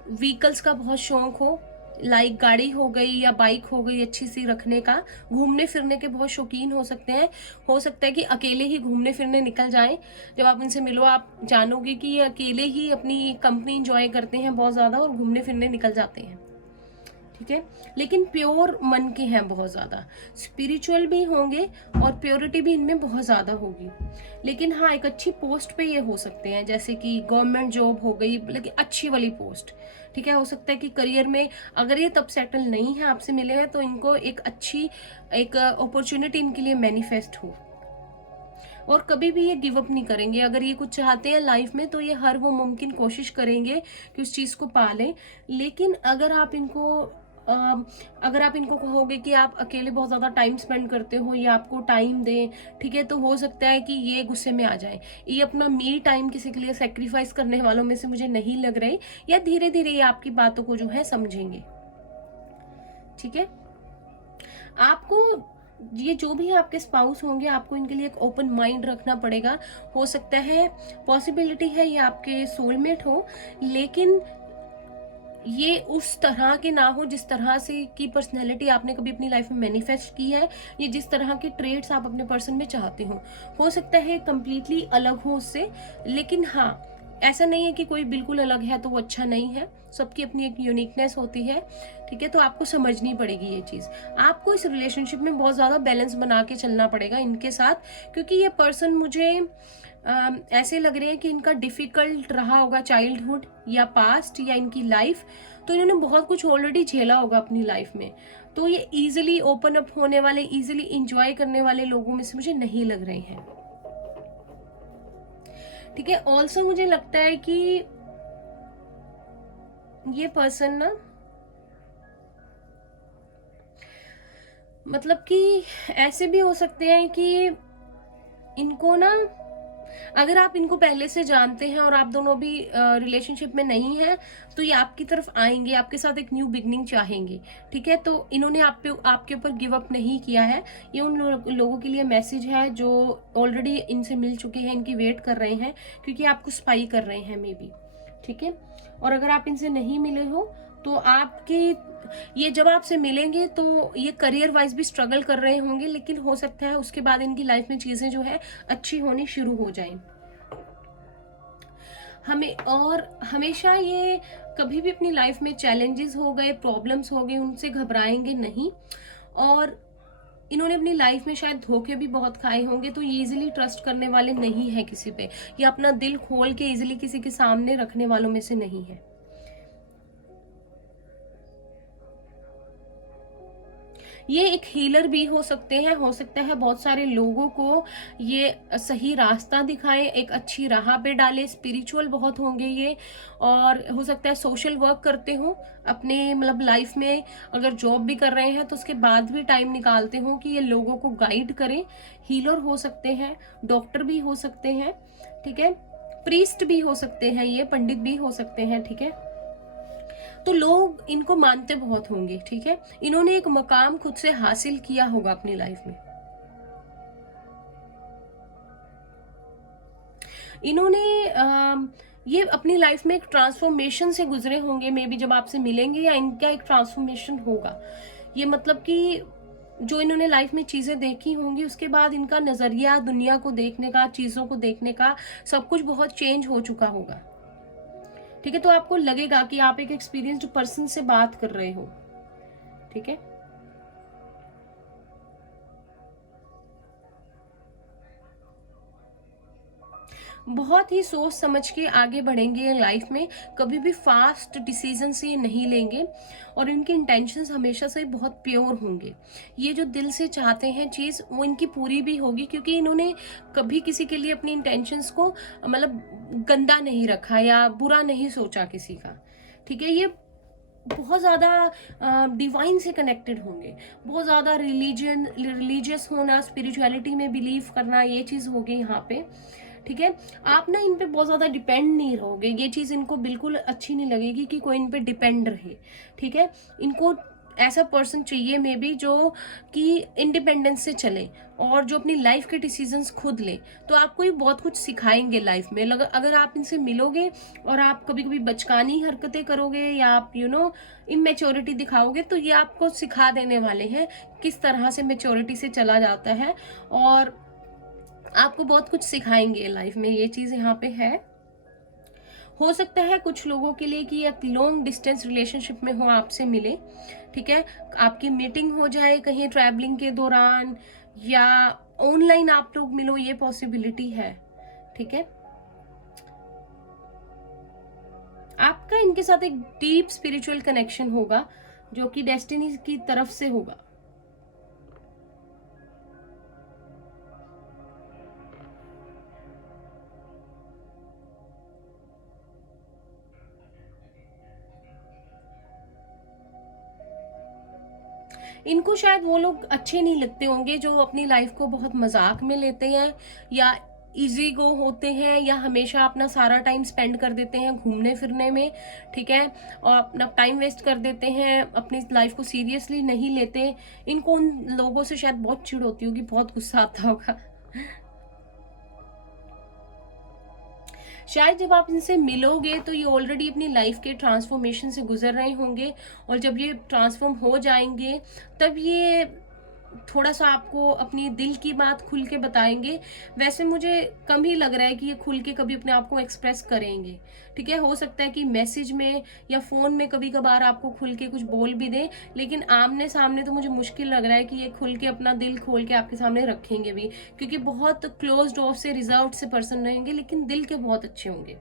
व्हीकल्स का बहुत शौक हो, लाइक गाड़ी हो गई या बाइक हो गई अच्छी सी रखने का, घूमने फिरने के बहुत शौकीन हो सकते हैं। हो सकता है कि अकेले ही घूमने फिरने निकल जाएं, जब आप इनसे मिलो आप जानोगे कि ये अकेले ही अपनी कंपनी इंजॉय करते हैं बहुत ज़्यादा और घूमने फिरने निकल जाते हैं, ठीक है। लेकिन प्योर मन के हैं बहुत ज़्यादा, स्पिरिचुअल भी होंगे और प्योरिटी भी इनमें बहुत ज़्यादा होगी। लेकिन हाँ, एक अच्छी पोस्ट पे ये हो सकते हैं, जैसे कि गवर्नमेंट जॉब हो गई, लेकिन अच्छी वाली पोस्ट, ठीक है। हो सकता है कि करियर में अगर ये तब सेटल नहीं है, आपसे मिले हैं, तो इनको एक अच्छी एक अपॉर्चुनिटी इनके लिए मैनिफेस्ट हो, और कभी भी ये गिव अप नहीं करेंगे। अगर ये कुछ चाहते हैं लाइफ में तो ये हर वो मुमकिन कोशिश करेंगे कि उस चीज़ को पालें। लेकिन अगर आप इनको कहोगे कि आप अकेले बहुत ज़्यादा टाइम स्पेंड करते हो या आपको टाइम दें, ठीक है, तो हो सकता है कि ये गुस्से में आ जाए। ये अपना मी टाइम किसी के लिए सेक्रीफाइस करने वालों में से मुझे नहीं लग रहे, या धीरे धीरे ये आपकी बातों को जो है समझेंगे, ठीक है। आपको ये जो भी आपके स्पाउस होंगे, आपको इनके लिए एक ओपन माइंड रखना पड़ेगा। हो सकता है पॉसिबिलिटी है ये आपके सोलमेट हो, लेकिन ये उस तरह के ना हो जिस तरह से की पर्सनैलिटी आपने कभी अपनी लाइफ में मैनिफेस्ट की है, ये जिस तरह के ट्रेड्स आप अपने पर्सन में चाहते हो सकता है कंप्लीटली अलग हो उससे। लेकिन हाँ, ऐसा नहीं है कि कोई बिल्कुल अलग है तो वो अच्छा नहीं है, सबकी अपनी एक यूनिकनेस होती है, ठीक है। तो आपको समझनी पड़ेगी ये चीज़। आपको इस रिलेशनशिप में बहुत ज़्यादा बैलेंस बना के चलना पड़ेगा इनके साथ, क्योंकि ये पर्सन मुझे ऐसे लग रहे हैं कि इनका डिफिकल्ट रहा होगा चाइल्डहुड या पास्ट या इनकी लाइफ, तो इन्होंने बहुत कुछ ऑलरेडी झेला होगा अपनी लाइफ में, तो ये इजीली ओपन अप होने वाले, इजीली इंजॉय करने वाले लोगों में से मुझे नहीं लग रहे हैं, ठीक है। ऑल्सो मुझे लगता है कि ये पर्सन ना, मतलब कि ऐसे भी हो सकते हैं कि इनको ना, अगर आप इनको पहले से जानते हैं और आप दोनों भी रिलेशनशिप में नहीं हैं, तो ये आपकी तरफ आएंगे, आपके साथ एक न्यू बिगनिंग चाहेंगे, ठीक है। तो इन्होंने आपके ऊपर गिव अप नहीं किया है। ये उन लोगों के लिए मैसेज है जो ऑलरेडी इनसे मिल चुके हैं, इनकी वेट कर रहे हैं, क्योंकि आपको स्पाई कर रहे हैं मे बी, ठीक है। और अगर आप इनसे नहीं मिले हो तो आपकी ये जब आपसे मिलेंगे तो ये करियर वाइज भी स्ट्रगल कर रहे होंगे, लेकिन हो सकता है उसके बाद इनकी लाइफ में चीजें जो है अच्छी होनी शुरू हो जाएं। और हमेशा ये कभी भी अपनी लाइफ में चैलेंजेस हो गए, प्रॉब्लम्स हो गए, उनसे घबराएंगे नहीं। और इन्होंने अपनी लाइफ में शायद धोखे भी बहुत खाए होंगे, तो ये इजीली ट्रस्ट करने वाले नहीं है किसी पे, या अपना दिल खोल के इजीली किसी के सामने रखने वालों में से नहीं है। ये एक हीलर भी हो सकते हैं, हो सकता है बहुत सारे लोगों को ये सही रास्ता दिखाएं, एक अच्छी राह पे डाले, स्पिरिचुअल बहुत होंगे ये। और हो सकता है सोशल वर्क करते हो अपने मतलब लाइफ में, अगर जॉब भी कर रहे हैं तो उसके बाद भी टाइम निकालते हो कि ये लोगों को गाइड करें। हीलर हो सकते हैं, डॉक्टर भी हो सकते हैं, ठीक है, प्रीस्ट भी हो सकते हैं, ये पंडित भी हो सकते हैं, ठीक है। तो लोग इनको मानते बहुत होंगे, ठीक है। इन्होंने एक मकाम खुद से हासिल किया होगा अपनी लाइफ में। इन्होंने ये अपनी लाइफ में एक ट्रांसफॉर्मेशन से गुजरे होंगे, मे बी जब आपसे मिलेंगे, या इनका एक ट्रांसफॉर्मेशन होगा। ये मतलब कि जो इन्होंने लाइफ में चीजें देखी होंगी, उसके बाद इनका नजरिया दुनिया को देखने का, चीजों को देखने का, सब कुछ बहुत चेंज हो चुका होगा, ठीक है। तो आपको लगेगा कि आप एक एक्सपीरियंस्ड पर्सन से बात कर रहे हो, ठीक है। बहुत ही सोच समझ के आगे बढ़ेंगे लाइफ में, कभी भी फास्ट डिसीजन से ये नहीं लेंगे, और इनके इंटेंशंस हमेशा से बहुत प्योर होंगे। ये जो दिल से चाहते हैं चीज, वो इनकी पूरी भी होगी, क्योंकि इन्होंने कभी किसी के लिए अपनी इंटेंशंस को मतलब गंदा नहीं रखा या बुरा नहीं सोचा किसी का, ठीक है। ये बहुत ज़्यादा डिवाइन से कनेक्टेड होंगे, बहुत ज़्यादा रिलीजियस होना, स्पिरिचुअलिटी में बिलीव करना, ये चीज़ होगी यहाँ पे, ठीक है। आप ना इन पे बहुत ज्यादा डिपेंड नहीं रहोगे, ये चीज इनको बिल्कुल अच्छी नहीं लगेगी कि कोई इन पे डिपेंड रहे, ठीक है। इनको ऐसा पर्सन चाहिए मे बी जो कि इंडिपेंडेंस से चले और जो अपनी लाइफ के डिसीजंस खुद ले। तो आपको ये बहुत कुछ सिखाएंगे लाइफ में। अगर आप इनसे मिलोगे और आप कभी कभी बचकानी हरकतें करोगे या आप इमेच्योरिटी दिखाओगे, तो ये आपको सिखा देने वाले हैं किस तरह से मेच्योरिटी से चला जाता है, और आपको बहुत कुछ सिखाएंगे लाइफ में, ये चीज यहाँ पे है। हो सकता है कुछ लोगों के लिए कि एक लॉन्ग डिस्टेंस रिलेशनशिप में हो, आपसे मिले, ठीक है, आपकी मीटिंग हो जाए कहीं ट्रैवलिंग के दौरान, या ऑनलाइन आप लोग मिलो, ये पॉसिबिलिटी है, ठीक है। आपका इनके साथ एक डीप स्पिरिचुअल कनेक्शन होगा जो कि डेस्टिनी की तरफ से होगा। इनको शायद वो लोग अच्छे नहीं लगते होंगे जो अपनी लाइफ को बहुत मजाक में लेते हैं, या इजी गो होते हैं, या हमेशा अपना सारा टाइम स्पेंड कर देते हैं घूमने फिरने में, ठीक है, और अपना टाइम वेस्ट कर देते हैं, अपनी लाइफ को सीरियसली नहीं लेते। इनको उन लोगों से शायद बहुत चिढ़ होती होगी, बहुत गुस्सा आता होगा। शायद जब आप इनसे मिलोगे तो ये ऑलरेडी अपनी लाइफ के ट्रांसफॉर्मेशन से गुजर रहे होंगे, और जब ये ट्रांसफॉर्म हो जाएंगे तब ये थोड़ा सा आपको अपनी दिल की बात खुल के बताएंगे। वैसे मुझे कम ही लग रहा है कि ये खुल के कभी अपने आप को एक्सप्रेस करेंगे। ठीक है, हो सकता है कि मैसेज में या फोन में कभी कभार आपको खुल के कुछ बोल भी दें, लेकिन आमने सामने तो मुझे मुश्किल लग रहा है कि ये खुल के अपना दिल खोल के आपके सामने रखेंगे भी, क्योंकि बहुत क्लोज्ड ऑफ से रिजर्व्ड से पर्सन रहेंगे, लेकिन दिल के बहुत अच्छे होंगे।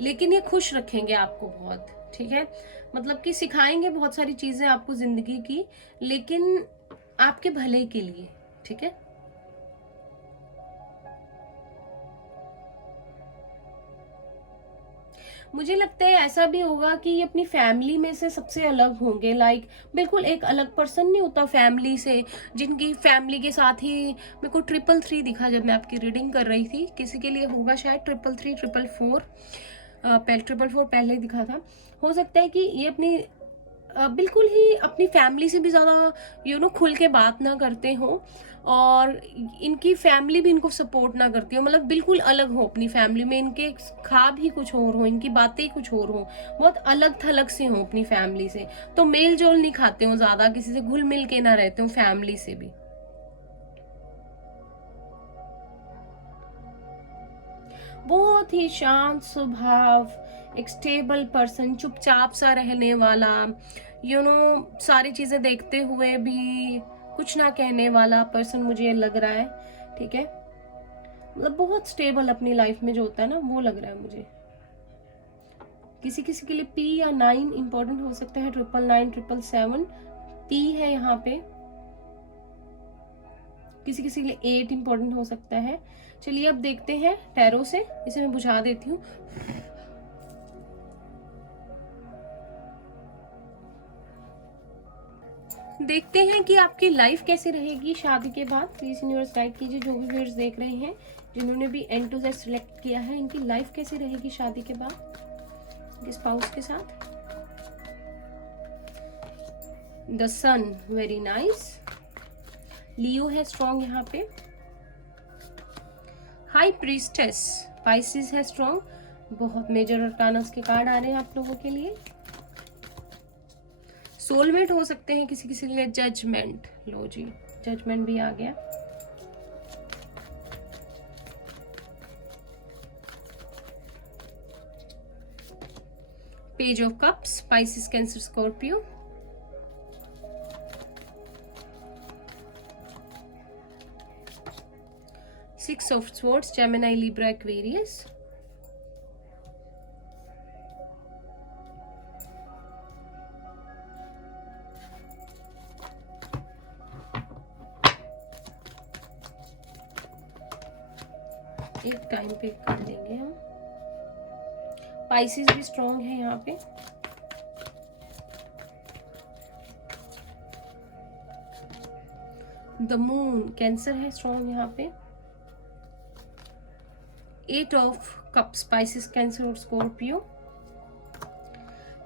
लेकिन ये खुश रखेंगे आपको बहुत। ठीक है, मतलब कि सिखाएंगे बहुत सारी चीजें आपको जिंदगी की, लेकिन आपके भले के लिए। ठीक है, मुझे लगता है ऐसा भी होगा कि ये अपनी फैमिली में से सबसे अलग होंगे। लाइक बिल्कुल एक अलग पर्सन नहीं होता फैमिली से, जिनकी फैमिली के साथ ही मेरे को 333 दिखा जब मैं आपकी रीडिंग कर रही थी। किसी के लिए होगा शायद 333, 444, 444 पहले दिखा था। हो सकता है कि ये अपनी बिल्कुल ही अपनी फैमिली से भी ज़्यादा खुल के बात ना करते हो, और इनकी फैमिली भी इनको सपोर्ट ना करती हो। मतलब बिल्कुल अलग हो अपनी फैमिली में, इनके ख्वाब ही कुछ और हो, इनकी बातें ही कुछ और हो, बहुत अलग थलग से हो अपनी फैमिली से। तो मेल जोल नहीं खाते हो ज़्यादा, किसी से घुल मिल के ना रहते हो फैमिली से भी। बहुत ही शांत स्वभाव, एक स्टेबल पर्सन, चुपचाप सा रहने वाला, सारी चीजें देखते हुए भी कुछ ना कहने वाला पर्सन मुझे लग रहा है। ठीक है, मतलब बहुत स्टेबल अपनी लाइफ में जो होता है ना, वो लग रहा है मुझे। किसी किसी के लिए पी या 9 इंपॉर्टेंट हो सकता है, 999, 777 पी है यहाँ पे। किसी किसी के लिए 8 इंपॉर्टेंट हो सकता है। चलिए अब देखते हैं टैरो से, इसे मैं बुझा देती हूँ। देखते हैं कि आपकी लाइफ कैसे रहेगी शादी के बाद। प्लीज यूनिवर्स गाइड कीजिए, जो भी व्यूअर्स देख रहे हैं, जिन्होंने भी एंड टू जेड सिलेक्ट किया है, इनकी लाइफ कैसे रहेगी शादी के बाद स्पाउस के साथ। The sun, very nice. Leo है स्ट्रॉन्ग यहाँ पे। हाई प्रीस्टेस, स्पाइसिस है स्ट्रॉन्ग। बहुत मेजर अरकानस के कार्ड आ रहे हैं आप लोगों के लिए। सोलमेट हो सकते हैं किसी किसी के लिए। जजमेंट, लो जी, जजमेंट भी आ गया। Page of cups, Pisces, Cancer, Scorpio. Six of swords, Gemini, Libra, Aquarius. एक टाइम पे कर देंगे हम। पाइसिस भी स्ट्रॉन्ग है यहाँ पे। द मून, कैंसर है स्ट्रॉन्ग यहाँ पे। 8 ऑफ कप, स्पाइसिस, कैंसर और Scorpio.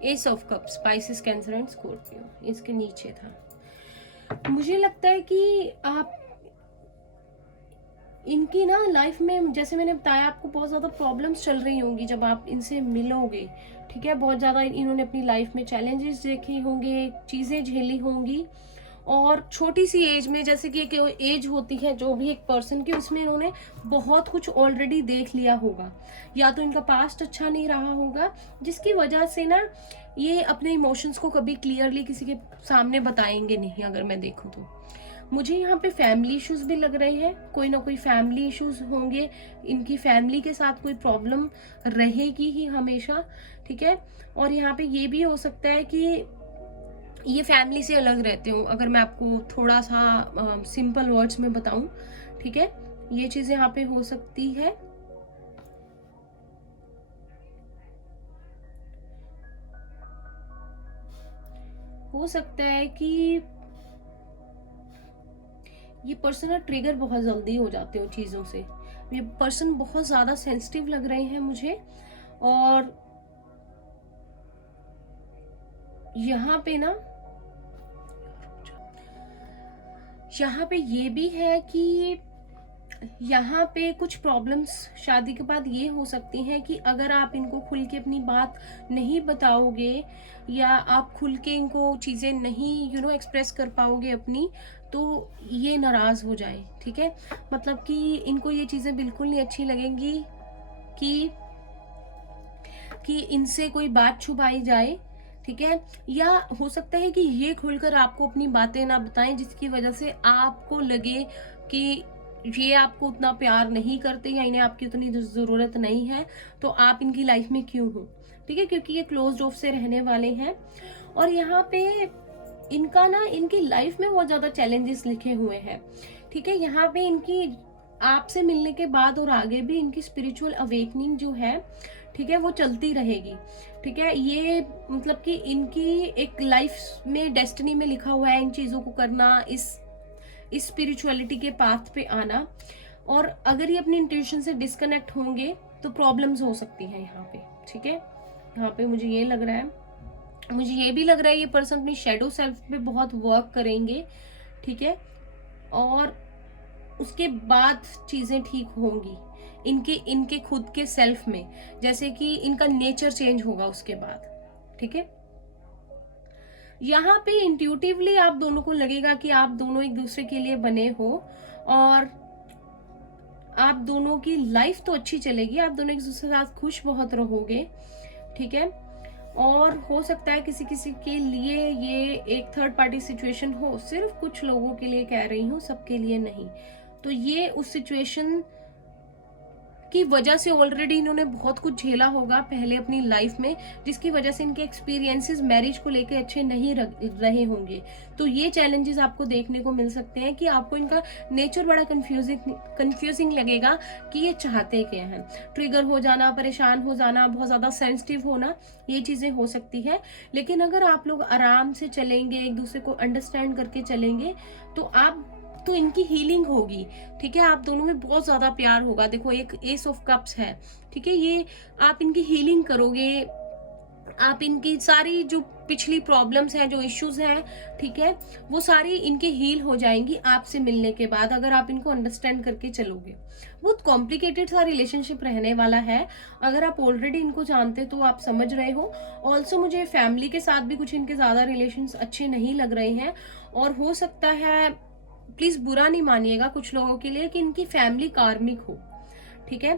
Ace of cup, Pisces, Cancer and Scorpio, इसके नीचे था। मुझे लगता है कि आप इनकी ना लाइफ में, जैसे मैंने बताया आपको, बहुत ज़्यादा प्रॉब्लम्स चल रही होंगी जब आप इनसे मिलोगे। ठीक है, बहुत ज़्यादा इन्होंने अपनी लाइफ में चैलेंजेस देखे होंगे, चीज़ें झेली होंगी, और छोटी सी एज में, जैसे कि एक एज होती है जो भी एक पर्सन की, उसमें इन्होंने बहुत कुछ ऑलरेडी देख लिया होगा, या तो इनका पास्ट अच्छा नहीं रहा होगा, जिसकी वजह से ना ये अपने इमोशंस को कभी क्लियरली किसी के सामने बताएंगे नहीं। अगर मैं देखूँ तो मुझे यहाँ पे फैमिली इश्यूज भी लग रहे हैं, कोई ना कोई फैमिली इश्यूज होंगे, इनकी फैमिली के साथ कोई प्रॉब्लम रहेगी ही हमेशा। ठीक है, और यहाँ पे ये भी हो सकता है कि ये फैमिली से अलग रहते हो, अगर मैं आपको थोड़ा सा सिंपल वर्ड्स में बताऊं। ठीक है, ये चीज यहाँ पे हो सकती है। हो सकता है कि ये पर्सन ट्रिगर बहुत जल्दी हो जाते हो चीजों से। ये पर्सन बहुत ज्यादा सेंसिटिव लग रहे हैं मुझे, और यहाँ पे ना, यहाँ पे ये भी है कि यहाँ पे कुछ प्रॉब्लम्स शादी के बाद ये हो सकती हैं कि अगर आप इनको खुल के अपनी बात नहीं बताओगे या आप खुल के इनको चीज़ें नहीं एक्सप्रेस कर पाओगे अपनी, तो ये नाराज़ हो जाए। ठीक है, मतलब कि इनको ये चीज़ें बिल्कुल नहीं अच्छी लगेंगी कि इनसे कोई बात छुपाई जाए। ठीक है, या हो सकता है कि ये खुलकर आपको अपनी बातें ना बताएं, जिसकी वजह से आपको लगे कि ये आपको उतना प्यार नहीं करते या इन्हें आपकी उतनी ज़रूरत नहीं है, तो आप इनकी लाइफ में क्यों हो। ठीक है, क्योंकि ये क्लोज्ड ऑफ से रहने वाले हैं और यहाँ पे इनकी लाइफ में बहुत ज़्यादा चैलेंजेस लिखे हुए हैं। ठीक है, यहाँ पे इनकी आपसे मिलने के बाद और आगे भी इनकी स्पिरिचुअल अवेकनिंग जो है, ठीक है, वो चलती रहेगी। ठीक है, ये मतलब कि इनकी एक लाइफ में डेस्टिनी में लिखा हुआ है इन चीज़ों को करना, इस स्पिरिचुअलिटी के पाथ पे आना। और अगर ये अपनी इंट्यूशन से डिस्कनेक्ट होंगे तो प्रॉब्लम्स हो सकती हैं यहाँ पे। ठीक है, यहाँ पे मुझे ये लग रहा है, मुझे ये भी लग रहा है ये पर्सन अपनी शेडो सेल्फ पे बहुत वर्क करेंगे। ठीक है, और उसके बाद चीजें ठीक होंगी इनके खुद के सेल्फ में, जैसे कि इनका नेचर चेंज होगा उसके बाद। ठीक है, यहाँ पे इंट्यूटिवली आप दोनों को लगेगा कि आप दोनों एक दूसरे के लिए बने हो और आप दोनों की लाइफ तो अच्छी चलेगी, आप दोनों एक दूसरे के साथ खुश बहुत रहोगे। ठीक है, और हो सकता है किसी किसी के लिए ये एक थर्ड पार्टी सिचुएशन हो, सिर्फ कुछ लोगों के लिए कह रही हूँ, सबके लिए नहीं। तो ये उस सिचुएशन की वजह से ऑलरेडी इन्होंने बहुत कुछ झेला होगा पहले अपनी लाइफ में, जिसकी वजह से इनके एक्सपीरियंसेस मैरिज को लेकर अच्छे नहीं रहे होंगे। तो ये चैलेंजेस आपको देखने को मिल सकते हैं कि आपको इनका नेचर बड़ा कंफ्यूजिंग लगेगा कि ये चाहते क्या हैं। ट्रिगर हो जाना, परेशान हो जाना, बहुत ज्यादा सेंसिटिव होना, ये चीजें हो सकती है। लेकिन अगर आप लोग आराम से चलेंगे, एक दूसरे को अंडरस्टैंड करके चलेंगे, तो इनकी हीलिंग होगी। ठीक है, आप दोनों में बहुत ज्यादा प्यार होगा। देखो, एक एस ऑफ कप्स है। ठीक है, ये आप इनकी हीलिंग करोगे, आप इनकी सारी जो पिछली प्रॉब्लम्स हैं, जो इश्यूज हैं, ठीक है, वो सारी इनके हील हो जाएंगी आपसे मिलने के बाद, अगर आप इनको अंडरस्टैंड करके चलोगे। बहुत कॉम्प्लिकेटेड सा रिलेशनशिप रहने वाला है। अगर आप ऑलरेडी इनको जानते तो आप समझ रहे हो। ऑल्सो मुझे फैमिली के साथ भी कुछ इनके ज्यादा रिलेशंस अच्छे नहीं लग रहे हैं, और हो सकता है, प्लीज बुरा नहीं मानिएगा कुछ लोगों के लिए, कि इनकी फैमिली कार्मिक हो। ठीक है,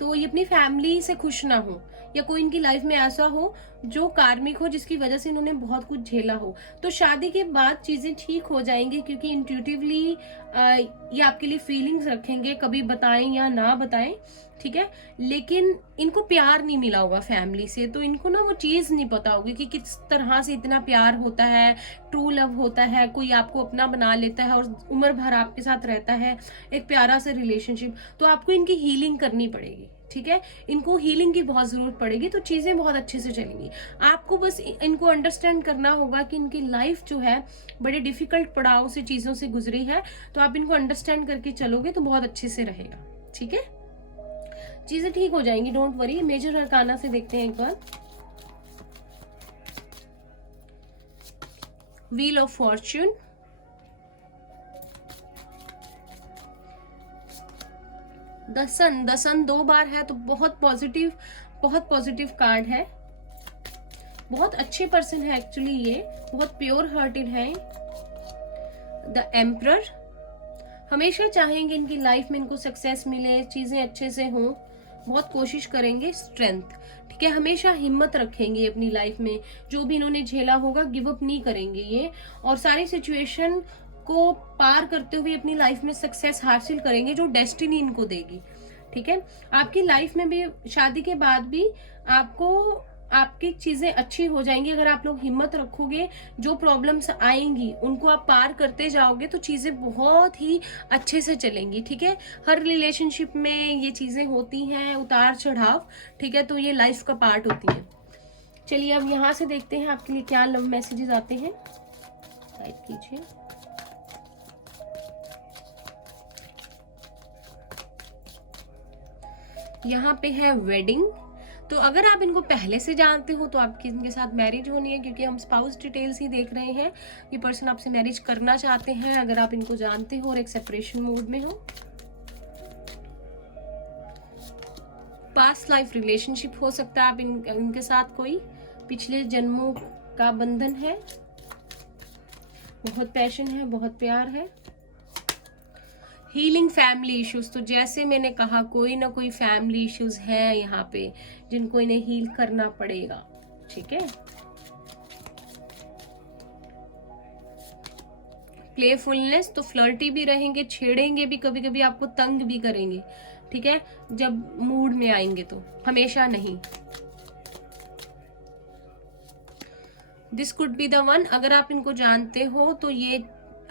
तो ये अपनी फैमिली से खुश ना हो, या कोई इनकी लाइफ में ऐसा हो जो कार्मिक हो, जिसकी वजह से इन्होंने बहुत कुछ झेला हो। तो शादी के बाद चीजें ठीक हो जाएंगी, क्योंकि इंट्यूटिवली ये आपके लिए फीलिंग्स रखेंगे, कभी बताएं या ना बताएं। ठीक है, लेकिन इनको प्यार नहीं मिला होगा फैमिली से, तो इनको ना वो चीज नहीं पता होगी कि किस तरह से इतना प्यार होता है, ट्रू लव होता है, कोई आपको अपना बना लेता है और उम्र भर आपके साथ रहता है, एक प्यारा सा रिलेशनशिप। तो आपको इनकी हीलिंग करनी पड़ेगी। ठीक है, इनको हीलिंग की बहुत जरूरत पड़ेगी, तो चीजें बहुत अच्छे से चलेंगी। आपको बस इनको अंडरस्टैंड करना होगा कि इनकी लाइफ जो है बड़े डिफिकल्ट पड़ाव से, चीजों से गुजरी है, तो आप इनको अंडरस्टैंड करके चलोगे तो बहुत अच्छे से रहेगा। ठीक है, चीजें ठीक हो जाएंगी, डोंट वरी। मेजर अरकाना से देखते हैं एक बार। व्हील ऑफ फॉर्च्यून, द सन 2 बार है, तो बहुत पॉजिटिव कार्ड है। बहुत अच्छे पर्सन है एक्चुअली, ये बहुत प्योर हार्टेड है। द एम्परर, हमेशा चाहेंगे इनकी लाइफ में इनको सक्सेस मिले, चीजें अच्छे से हों, बहुत कोशिश करेंगे। स्ट्रेंथ, ठीक है, हमेशा हिम्मत रखेंगे अपनी लाइफ में, जो भी इन्होंने झेला होगा गिव अप नहीं करेंगे ये, और सारी सिचुएशन को पार करते हुए अपनी लाइफ में सक्सेस हासिल करेंगे, जो डेस्टिनी इनको देगी। ठीक है, आपकी लाइफ में भी शादी के बाद भी आपकी चीजें अच्छी हो जाएंगी अगर आप लोग हिम्मत रखोगे। जो प्रॉब्लम्स आएंगी उनको आप पार करते जाओगे तो चीजें बहुत ही अच्छे से चलेंगी। ठीक है, हर रिलेशनशिप में ये चीजें होती हैं, उतार चढ़ाव। ठीक है, तो ये लाइफ का पार्ट होती है। चलिए अब यहाँ से देखते हैं आपके लिए क्या लव मैसेजेस आते हैं। टाइप कीजिए। यहाँ पे है वेडिंग। तो अगर आप इनको पहले से जानते हो तो आपकी इनके साथ मैरिज होनी है, क्योंकि हम स्पाउस डिटेल्स ही देख रहे हैं। ये पर्सन आपसे मैरिज करना चाहते हैं अगर आप इनको जानते हो और एक सेपरेशन मूड में हो। पास्ट लाइफ रिलेशनशिप हो सकता है, आप इनके साथ कोई पिछले जन्मों का बंधन है, बहुत पैशन है, बहुत प्यार है। हीलिंग फैमिली इश्यूज, तो जैसे मैंने कहा कोई ना कोई फैमिली इश्यूज है यहाँ पे जिनको इन्हें हील करना पड़ेगा, ठीक है। प्लेफुलनेस, तो फ्लर्टी भी रहेंगे, छेड़ेंगे भी, कभी कभी आपको तंग भी करेंगे, ठीक है, जब मूड में आएंगे तो, हमेशा नहीं। This could be the one, अगर आप इनको जानते हो तो ये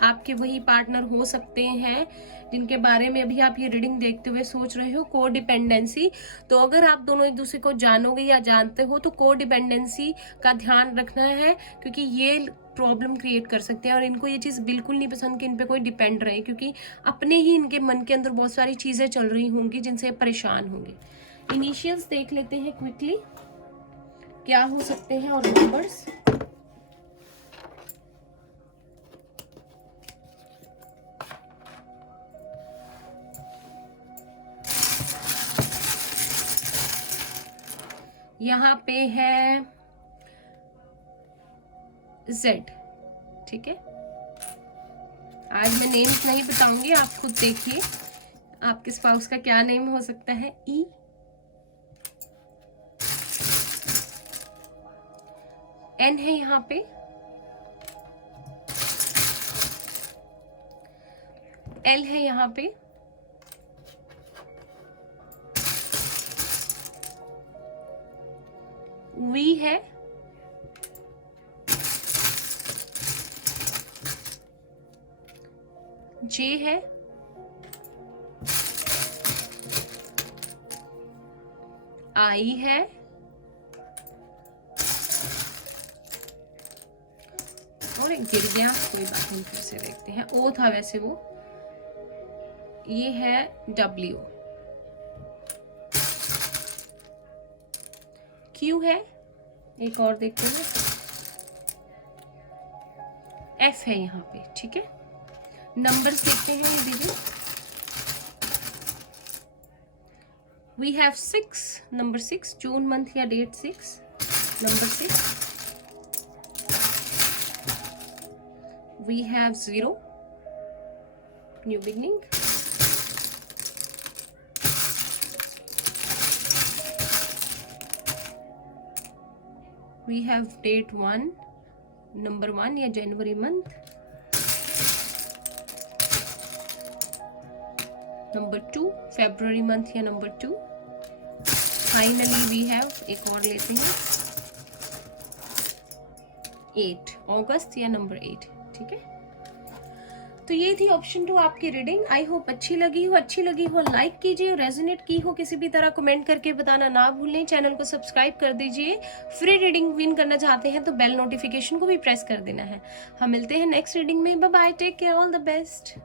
आपके वही पार्टनर हो सकते हैं जिनके बारे में अभी आप ये रीडिंग देखते हुए सोच रहे हो। को डिपेंडेंसी, तो अगर आप दोनों एक दूसरे को जानोगे या जानते हो तो को डिपेंडेंसी का ध्यान रखना है, क्योंकि ये प्रॉब्लम क्रिएट कर सकते हैं और इनको ये चीज़ बिल्कुल नहीं पसंद कि इन पे कोई डिपेंड रहे, क्योंकि अपने ही इनके मन के अंदर बहुत सारी चीज़ें चल रही होंगी जिनसे परेशान होंगे। इनिशियल्स देख लेते हैं क्विकली क्या हो सकते हैं और नंबर्स। यहाँ पे है Z, ठीक है। आज मैं नेम्स नहीं बताऊंगी, आप खुद देखिए आपके स्पाउस का क्या नेम हो सकता है। E, N है यहाँ पे, L है यहाँ पे, V है, J है, I है, और एक गिर गया, कोई बात नहीं, फिर से देखते हैं। O था वैसे वो, ये है W, Q है, एक और देखते हैं, F है यहाँ पे, ठीक है। नंबर्स देखते हैं ये दीजिए। We have 6, number 6, June month या date 6, number 6। We have 0, new beginning. We have date 1, number 1 या जनवरी मंथ। नंबर 2, फेब्रुअरी मंथ या नंबर 2। फाइनली वी हैव, एक और लेते हैं, 8, अगस्त या नंबर 8, ठीक है। तो ये थी ऑप्शन 2 आपकी रीडिंग। आई होप अच्छी लगी हो लाइक कीजिए, रेजोनेट की हो किसी भी तरह कमेंट करके बताना ना भूलें। चैनल को सब्सक्राइब कर दीजिए। फ्री रीडिंग विन करना चाहते हैं तो बेल नोटिफिकेशन को भी प्रेस कर देना है। हम मिलते हैं नेक्स्ट रीडिंग में। Bye bye, take care, all the best.